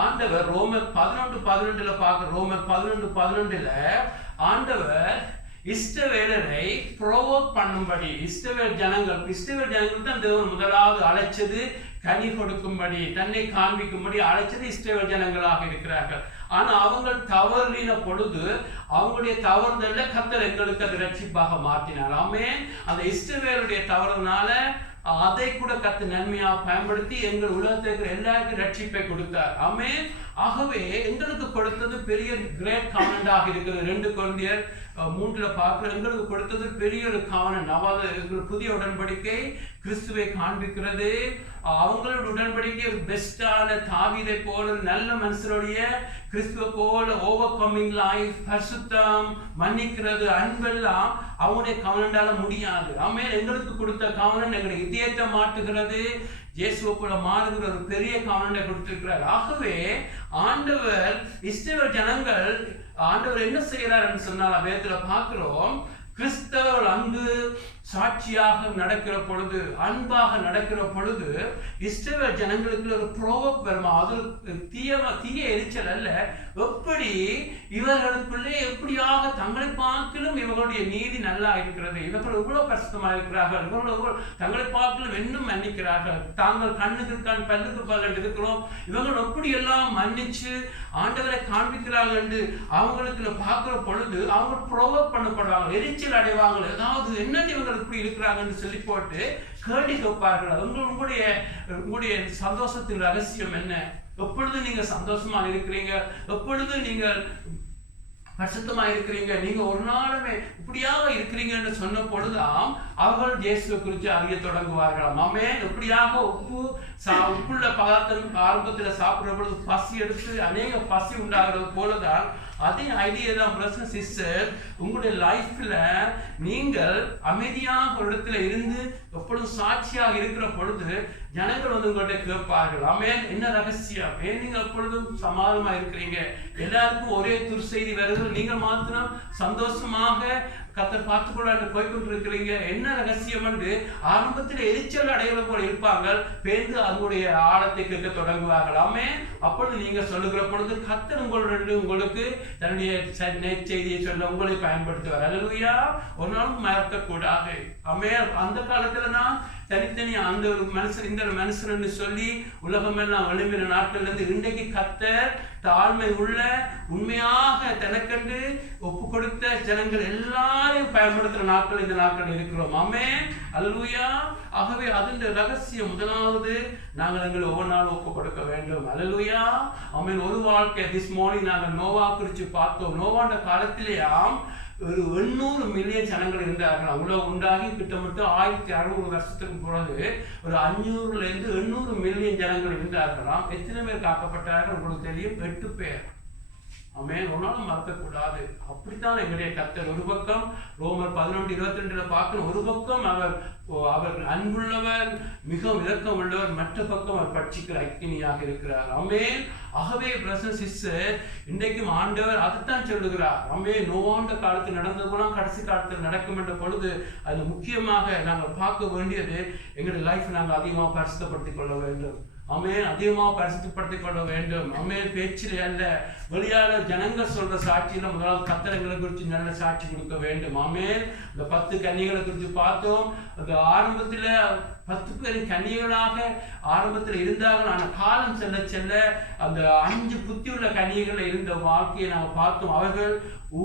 ஆண்டவர் ரோமர் 11:12 பார்க்க, ரோமர் 11:12 ஆண்டவர் இஸ்ரவேலரை ப்ரோவோக் பண்ணும்படி, இஸ்ரவேல் ஜனங்கள் தான் தேவன் முதலாவது அழைச்சது, கனி கொடுக்கும்படி, தன்னை காண்பிக்கும்படி அழைச்சது இஸ்ரவேல் ஜனங்களாக இருக்கிறார்கள். ஆனா அவங்க தவறின பொழுது அவங்களுடைய தவறுதல்ல கர்த்தர் எங்களுக்கு அது ரட்சிப்பாக மாற்றினார். ஆமென். அந்த இஸ்ரவேலுடைய தவறுனால அதை கூட கர்த்தர் நன்மையாக பயன்படுத்தி எங்கள் உலகத்திற்கு எல்லாருக்கும் ரட்சிப்பை கொடுத்தார். ஆமென். ஆகவே எங்களுக்கு கொடுத்தது பெரிய கிரேட் கவனண்டாக இருக்கிறது. 2 கொரிந்தியர் 3 பார்க்கிற எங்களுக்கு கொடுத்தது பெரிய ஒரு கவனம். அதாவது எங்களுக்கு புதிய உடன்படிக்கை கிறிஸ்துவை காண்பிக்கிறது. அவங்களோட உடன்படிக்கை ஒரு பெஸ்டான தாவீதை போல நல்ல மனுஷருடைய கிறிஸ்துவ போல ஓவர் கமிங் லைஃப், பரிசுத்தம், மன்னிக்கிறது, அன்பெல்லாம் அவனுடைய கவனண்டால முடியாது. ஆமென். எங்களுக்கு கொடுத்த கவனம் எங்களுடைய இதயத்தை மாட்டுகிறது. இயேசுவை போல மாறுகிற ஒரு பெரிய கவனத்தை கொடுத்திருக்கிறார். ஆகவே ஆண்டவர் இஸ்ரவேல் ஜனங்கள் ஆண்டவர் என்ன செய்கிறார் என்று சொன்னால் வேதத்துல பார்க்கிறோம். கிறிஸ்தவர்கள் அங்கு சாட்சியாக நடக்கிற பொழுது, அன்பாக நடக்கிற பொழுது இஸ்ரவேல் ஜனங்களுக்கு ஒரு ப்ரோவப் வருமா? அது தீய எரிச்சல் அல்ல. எப்படி இவர்களுக்குள்ளே எப்படியாக தங்களை பார்க்கலும் இவர்களுடைய நீதி நல்லா இருக்கிறது, இவர்கள் எவ்வளவு பரிசுத்தமாக இருக்கிறார்கள், இவர்கள் தங்களை பார்க்கலும் இன்னும் மன்னிக்கிறார்கள், தாங்கள் கண்ணுக்கு கண் பல்லுக்கு பல் இருக்கிறோம், இவர்கள் எப்படி எல்லாம் மன்னிச்சு ஆண்டவரை காண்பிக்கிறார்கள் என்று அவங்களுக்கு பார்க்கிற பொழுது அவங்க ப்ரோவப் பண்ணப்படுவாங்க, எரிச்சல் அடைவாங்க. ஏதாவது என்ன இவங்க இப்படி இருக்கிறாங்கன்னு சொல்லி போட்டு கேள்வி கேட்பார்கள். உங்களுடைய சந்தோஷத்தின் ரகசியம் என்ன? எப்பொழுது நீங்க சந்தோஷமா இருக்கிறீங்க, எப்பொழுது நீங்கள் பரிசுத்தமா இருக்கிறீங்க, நீங்க ஒரு நாளுமே இப்படியாக இருக்கிறீங்கன்னு சொன்ன பொழுதுதான் அவர்கள் இயேசுவை குறித்து அறிய தொடங்குவார்களாம். ஆமென். எப்படியாக உப்புள்ள பதார்த்தம் ஆரம்பத்தில் சாப்பிடுற பொழுது பசி எடுத்து அநேக பசி உண்டாகிறது போலதான் அதே ஐடியா தான் பிரதர்ஸ் சிஸ்டர். உங்களுடைய லைஃப்ல நீங்கள் அமைதியாக ஒரு இடத்துல இருந்து எப்பொழுதும் சாட்சியாக இருக்கிற பொழுது ஜனங்கள் வந்து உங்கள்கிட்ட கேட்பார்கள். ஆமென். என்ன ரகசியம்? ஏன் நீங்க எப்பொழுதும் சமாதானமா இருக்கிறீங்க? எல்லாருக்கும் ஒரே துர்செய்தி வருது, நீங்க மாத்திரம் சந்தோஷமாக கர்த்தர் பார்த்துக்கொள்ள போய்கொண்டிருக்கிறீங்க. என்ன ரகசியம் என்று ஆரம்பத்தில் எரிச்சல் அடைகிற போல இருப்பாங்க. பேர்ந்து அதனுடைய ஆழத்தை கேட்க தொடங்குவார்கள். ஆமென். அப்பொழுது நீங்க சொல்லுகிற பொழுது கர்த்தர் உங்களுக்கு தன்னுடைய செய்தியை சொல்ல உங்களை பயன்படுத்துவார். அல்லேலூயா. ஒரு நாளும் மறக்கக்கூடாது. ஆமென். அந்த காலத்துல நான் தனித்தனி அந்த ஒரு மனுஷன் இந்த மனுஷன் சொல்லி உலகமெல்லாம் எழும்பின நாட்கள்ல இருந்து இன்றைக்கு கர்த்தர் தாழ்மை உள்ள உண்மையாக தனக்கென்று ஒப்பு கொடுத்த ஜனங்கள் எல்லாரையும் பயன்படுத்துற நாட்கள் இந்த நாட்கள் இருக்கிறோம். ஆமென். அல்லேலூயா. ஆகவே அதன் ரகசியம் முதலாவது நாங்கள் எங்களை ஒவ்வொரு நாளும் ஒப்பு கொடுக்க வேண்டும். அல்லேலூயா. ஆமென். ஒரு வாழ்க்கை திஸ் மார்னிங் நாங்கள் நோவா குறித்து பார்த்தோம். நோவாண்ட காலத்திலேயாம் ஒரு 800 மில்லியன் ஜனங்கள் இருந்தார்கள். உலகம் உண்டாகி கிட்டத்தட்ட 1600 வருஷத்துக்கு பிறகு ஒரு 500ல இருந்து 800 மில்லியன் ஜனங்கள் இருந்தார்களாம். எத்தனை பேர் காக்கப்பட்டார்கள் உங்களுக்கு தெரியும்? 8 பேர். ஆமென். ஒரு நாளும் மறக்கக்கூடாது. அப்படித்தான் எங்களுடைய கர்த்தர். ஒரு பக்கம் ரோமர் 11:22 பார்க்கணும். ஒரு பக்கம் அவர் அன்புள்ளவர், மிகவும் இரக்கம் உள்ளவர், மற்ற பக்கம் அவர் பட்சிக்கிற அக்கினியாக இருக்கிறார். ஆமென். ஆகவே பிரதர்ஸ் சிஸ்டர், இன்றைக்கும் ஆண்டவர் அதைத்தான் சொல்லுகிறார். ஆமென். நோவாண்ட காலத்தில் நடந்தது போல கடைசி காலத்தில் நடக்கும் என்ற பொழுது அது முக்கியமாக நாங்கள் பார்க்க வேண்டியது எங்களுடைய லைஃப் நாங்கள் அதிகமாக பரிசுத்தப்படுத்திக் கொள்ள வேண்டும். ஆமென். அதிகமாக பரிசுத்தப்படுத்திக் கொள்ள வேண்டும். ஆமென். பேச்சிலே அல்ல, வெளியாளர் ஜனங்கள் சொல்ற சாட்சியில முதலாவது கர்த்தரை குறித்து நல்ல சாட்சி கொடுக்க வேண்டும். ஆமென். இந்த 10 கன்னிகளை குறித்து பார்த்தோம். அந்த ஆரம்பத்துல 10 பேரின் கன்னிகளாக ஆரம்பத்தில் இருந்தார்கள். ஆனா காலம் செல்ல செல்ல அந்த 5 புத்தியுள்ள கன்னிகளை இருந்த வாழ்க்கையை நாங்கள் பார்த்தோம். அவர்கள்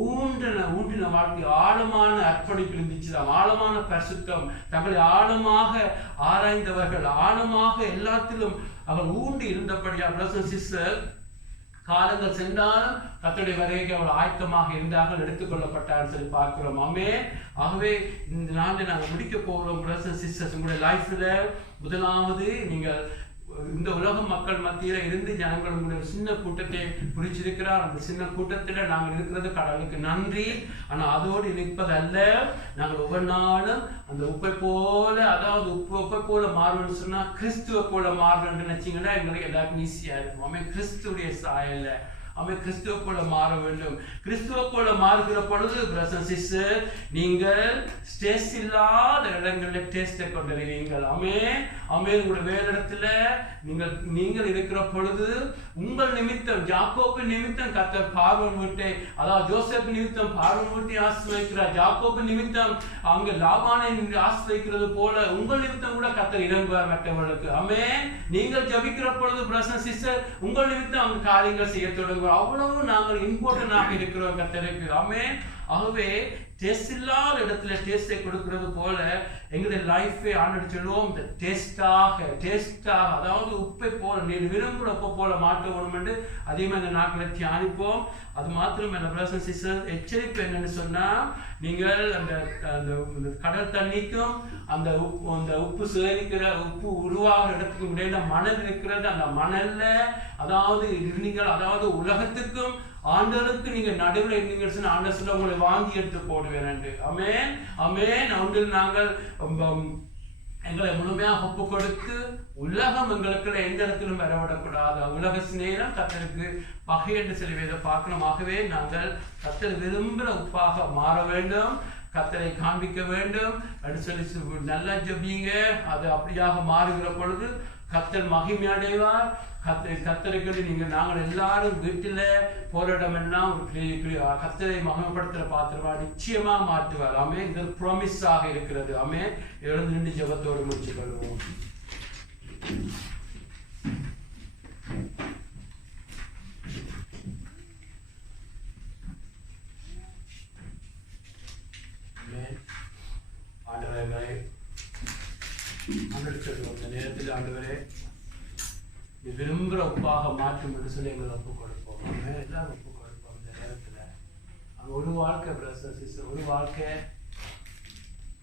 ஊன்றின வாழ்க்கை ஆழமான அர்ப்பணிப்பு இருந்துச்சு. ஆழமான பரிசுத்தம், தங்களை ஆழமாக ஆராய்ந்தவர்கள், ஆழமாக எல்லாத்திலும் அவள் ஊண்டி இருந்தபடியாக சிஸ்டர் காலங்கள் சென்றாலும் கர்த்தருடைய வருகைக்கு அவள் ஆயத்தமாக இருந்தார்கள், எடுத்துக்கொள்ளப்பட்டார் சொல்லி பார்க்கிறோம். ஆமென். ஆகவே இந்த நாளில் நாங்கள் முடிக்க போகிறோம். பிரதர்ஸ் சிஸ்டர்ஸ், உங்களுடைய லைஃப்ல முதலாவது நீங்கள் இந்த உலக மக்கள் மத்தியில இருந்து ஜனங்கள் உங்களுடைய சின்ன கூட்டத்தை புரிச்சிருக்கிறார். அந்த சின்ன கூட்டத்துல நாங்கள் இருக்கிறது கடவுளுக்கு நன்றி. ஆனா அதோடு நிற்பதல்ல, நாங்கள் ஒவ்வொரு நாளும் அந்த உப்பை போல, அதாவது உப்பை போல மாறுன்னு சொன்னா கிறிஸ்துவ போல மாறுன்னு நினைச்சீங்கன்னா எங்களுக்கு எல்லாருக்கும் ஈஸியா இருக்கும். ஆமென். கிறிஸ்துடைய சாயல்ல அவன் கிறிஸ்துவ போல மாற வேண்டும். கிறிஸ்துவ போல மாறுகிற பொழுது பிரதர்ஸ் சிஸ்டர், நீங்கள் ஸ்ட்ரெஸ் இல்லாத இடங்களில் டேஸ்டை கொண்டிருவீங்கள். ஆமென். ஆமென். உங்களுடைய வேதத்துல நீங்கள் இருக்கிற பொழுது உங்கள் நிமித்தம், யாக்கோபு நிமித்தம் கர்த்தர் பார்வோன் வீட்டை, அதாவது ஜோசப் நிமித்தம் பார்வோன் வீட்டை ஆசீர்வதிக்கிறார். யாக்கோபு நிமித்தம் அங்க லாபானை ஆசீர்வதிக்கிறது போல உங்கள் நிமித்தம் கூட கர்த்தர் இறங்குவார் மற்றவர்களுக்கு. ஆமென். நீங்கள் ஜெபிக்கிற பொழுது பிரதர்ஸ் சிஸ்டர், உங்கள் நிமித்தம் அவங்க காரியங்கள் செய்ய தொடங்குவார். அவ்வளவு நாங்கள் இம்பார்ட்டன்டாக இருக்கிறோம் கர்த்தருக்கு. ஆமென். ஆகவே டேஸ்ட் இல்லாத இடத்துல டேஸ்டை கொடுக்கிறது போல எங்களுடைய லைஃபை ஆண்டு சொல்லுவோம் இந்த டேஸ்டாக அதாவது உப்பை போல நீ விரும்புகிற உப்பை போல மாற்ற வேணும் என்று அதிகமாக இந்த நாட்களை தியானிப்போம். அது மாத்திரம் என்ன பிரதர்ஸ் அண்ட் சிஸ்டர்ஸ், எச்சரிப்பு என்னன்னு சொன்னா, நீங்கள் அந்த கடல் தண்ணிக்கும் அந்த உப்பு சேகரிக்கிற உப்பு உருவாகிற இடத்துக்கு இடையில மணல் இருக்கிறது. அந்த மணல்ல அதாவது நீங்கள் அதாவது உலகத்துக்கும் ஆண்டவருக்கு நீங்க நடுவில் இருந்தீங்கன்னு சொன்னா ஆண்டவர் சொல்ல உங்களை வாங்கி எடுத்து போடுவேன். ஆமென் ஆமென். அவங்கள் நாங்கள் எங்களை முழுமையாக ஒப்பு கொடுத்து உலகம் எங்களுக்கு எந்த இடத்திலும் வரவிடக்கூடாது. உலக சிநேகம் கர்த்தருக்கு பகை என்று சில இதை பார்க்கணும். ஆகவே நாங்கள் கர்த்தர் விரும்புகிற உப்பாக மாற வேண்டும், கர்த்தரை காண்பிக்க வேண்டும் அப்படின்னு சொல்லி நல்லா ஜெபிங்க. அது அப்படியாக மாறுகிற பொழுது கர்த்தர் மகிமை அடைவார். கர்த்தருக்கு நாங்கள் எல்லாரும் வீட்டில் போராடமெல்லாம் கர்த்தரை மகிமைப்படுத்துகிற பாத்திரமா நிச்சயமா மாற்றுவார். ஆமென். இது ப்ராமிஸாக இருக்கிறது. ஆமென். எழுந்து நின்று ஜெபத்தோடு முடிச்சு கொள்வோம். ஆண்டவரே அந்த நேரத்தில் ஆண்டவரே விரும்புகிற உப்பாக மாற்றும் என்று சொல்லி எங்களை ஒப்பு கொடுப்போம். எல்லாரும் ஒப்பு கொடுப்போம். இந்த நேரத்தில் அங்கே ஒரு வாழ்க்கை பிரதர்ஸ் சிஸ்டர், ஒரு வாழ்க்கை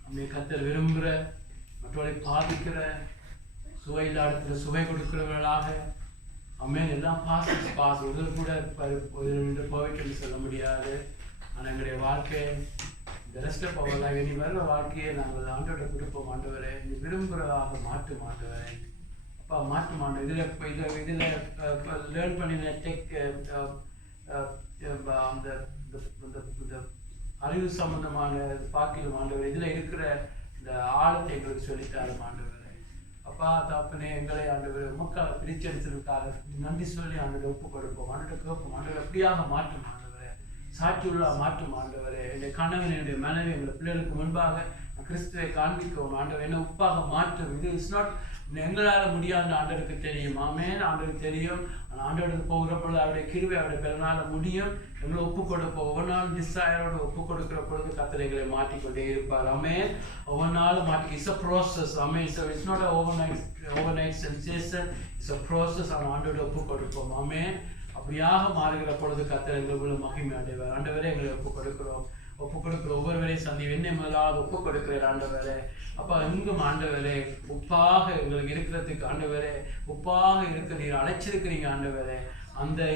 அங்கே கர்த்தர் விரும்புகிற மற்றவரை பாதிக்கிற சுவை இல்லாத சுவை கொடுக்கிறவர்களாக அம்மேன் எல்லாம் பாஸ் உதவி கூட போயிட்டு சொல்ல முடியாது. ஆனால் எங்களுடைய வாழ்க்கை இந்த ரெஸ்ட் ஆஃப் அவர் லைஃப் இனி வர்ற வாழ்க்கையை நாங்கள் ஆண்டோட கொடுப்போம். ஆண்டவரே நீ விரும்புகிறதாக மாற்றும் ஆண்டவரே. அப்பா மாற்றும் ஆண்டு இதில் லேர்ன் பண்ணின டெக் அந்த அறிவு சம்பந்தமான பாக்கியம் ஆண்டவர் இதில் இருக்கிற இந்த ஆழத்தை எங்களுக்கு சொல்லித்தாரும் ஆண்டவரே. அப்பா தாப்பனே எங்களை ஆண்டவர் மக்கள் பிரிச்செடுத்ததுக்காக நன்றி சொல்லி ஆண்டவரை ஒப்பு கொடுப்போம். ஆண்டவரை கேட்போம். ஆண்டவரை எப்படியாக மாற்றும் ஆண்டவரே, சாட்சியுள்ள மாற்றும் ஆண்டவரே. என்னுடைய கணவன் என்னுடைய மனைவி எங்கள் பிள்ளைகளுக்கு முன்பாக கிறிஸ்துவை காண்பிக்கவும் ஆண்டவர் என்ன உப்பாக மாற்றும். இது இஸ் நாட் எங்களால் முடியாத ஆண்டவருக்கு தெரியும். ஆமென். ஆண்டவருக்கு தெரியும். ஆண்டவருக்கு போகிற பொழுது அவருடைய கிருபை அவருடைய பிறனால முடியும். எங்களை ஒப்பு கொடுப்போம். ஒவ்வொரு நாளும் டிசைரோட ஒப்பு கொடுக்கிற பொழுது கர்த்தர் எங்களை மாற்றிக்கொண்டே இருப்பார். ஆமென். ஒவ்வொரு நாளும் மாற்றி it's a process. Amen. It's not overnight sensation, it's a process. ஆண்டவரோட ஒப்பு கொடுப்போம். ஆமென். அப்படியாக மாறுகிற பொழுது கர்த்தர் எங்களுக்குள்ள மகிமை அடைவார். ஆண்டவரே எங்களை ஒப்பு கொடுக்கிறோம். ஒப்பு கொடுக்குற ஒவ்வொருவரையும் சந்தி என்னை முதலாவது ஒப்பு கொடுக்கிறேன் ஆண்டவரே. அப்பா எங்கும் ஆண்டவரே உப்பாக எங்களுக்கு இருக்கிறதுக்கு ஆண்டவரே உப்பாக இருக்க நீர் அழைச்சிருக்கிறீங்க ஆண்டவரே.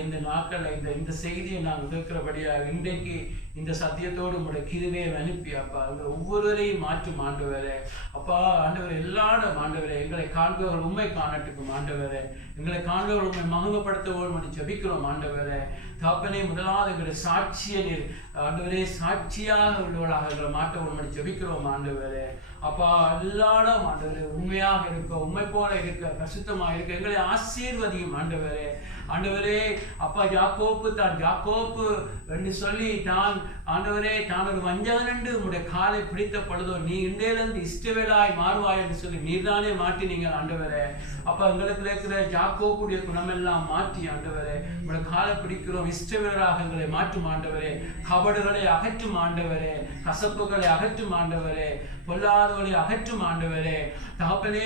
இந்த நாட்களில் இந்த செய்தியை நாங்கள் கேட்கிறபடியாக இன்றைக்கு இந்த சத்தியத்தோடு உங்களுடைய கிருபையை அனுப்பி அப்பா ஒவ்வொருவரையும் மாற்றும் ஆண்டவரே. அப்பா ஆண்டவரே எல்லாரும் ஆண்டவரே எங்களை காண்பவர்கள் உண்மை காணட்டுக்கும் ஆண்டவரே. எங்களை காண்பவர்கள் உண்மை மகிமைப்படுத்தவோடு ஜெபிக்கிறோம் ஆண்டவரே. தாப்பனே முதலாவது எங்களுடைய சாட்சியை நீர் ஆண்டவரே சாட்சியாக உள்ளவர்களாக எங்களை மாற்றவோடு ஜெபிக்கிறோம் ஆண்டவரே. அப்பா எல்லாரும் ஆண்டவரே உண்மையாக இருக்க உண்மை போல இருக்க பரிசுத்தமாக இருக்க எங்களை ஆசீர்வதியும் ஆண்டவரே. ஆண்டவரே அப்பா யாக்கோப்பு என்று சொல்லி தான் ஆண்டவரே தான் ஒரு வஞ்சகன் என்று உங்களுடைய காலை பிடித்த பொழுதோ நீ இன்றையிலிருந்து இஷ்டவேலாய் மாறுவாய் என்று சொல்லி நீர்தானே மாற்றினீங்க ஆண்டவரே. அப்பா எங்களுக்கு இருக்கிற யாக்கோப்புடைய குணமெல்லாம் மாற்றி ஆண்டவரே உங்களுடைய காலை பிடிக்கிறோம். இஷ்டவேலராக எங்களை மாற்றும் ஆண்டவரே. கபடுகளை அகற்றும் ஆண்டவரே. கசப்புகளை அகற்றும் ஆண்டவரே. பொல்லாதவர்களை அகற்றும் ஆண்டவரே. தகப்பனே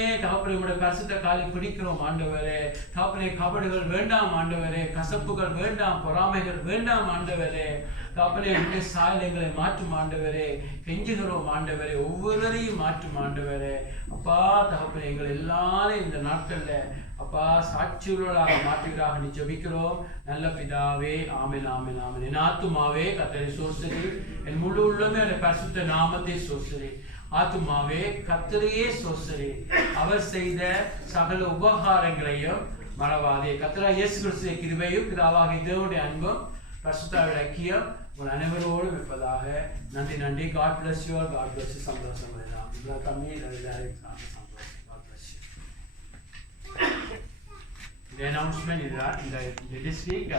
உங்களுடைய பரிசுத்த காலை பிடிக்கிறோம் ஆண்டவரே. தகப்பனே கபடுகள் வேண்டாம் ஆண்டவரே. கசப்புகள் வேண்டாம், பொறாமைகள் வேண்டாம் ஆண்டவரே. தகப்பனே உங்களுடைய சாயலைகளை மாற்றும் ஆண்டவரே. கெஞ்சுகிறோம் ஆண்டவரே. ஒவ்வொருவரையும் மாற்றும் ஆண்டவரே. அப்பா தகப்பனே எங்களை எல்லாரும் இந்த நாட்கள்ல அப்பா சாட்சியுள்ளவர்களாக மாற்றுகிறாக நீ ஜெபிக்கிறோம் நல்ல பிதாவே. ஆமென் ஆமென் ஆமென். என் ஆத்துமாவே கர்த்தரை சோஸ்தரி, என் முழு உள்ளமே அந்த பரிசுத்த நாமத்தை சோஸ்தரி. ஆத்துமாவே கர்த்தரையே சோஸ்தரி, அவர் செய்த சகல உபகாரங்களையும் மறவாதே. கர்த்தராகிய இயேசு கிறிஸ்துவின் கிருபையும் பிதாவாகிய தேவனுடைய அன்பும் பரிசுத்தாவின் ஐக்கியம் உங்கள் அனைவரோடும் இருப்பதாக. நன்றி. God bless you all. God bless you. சந்தோஷம் the announcement is that in this week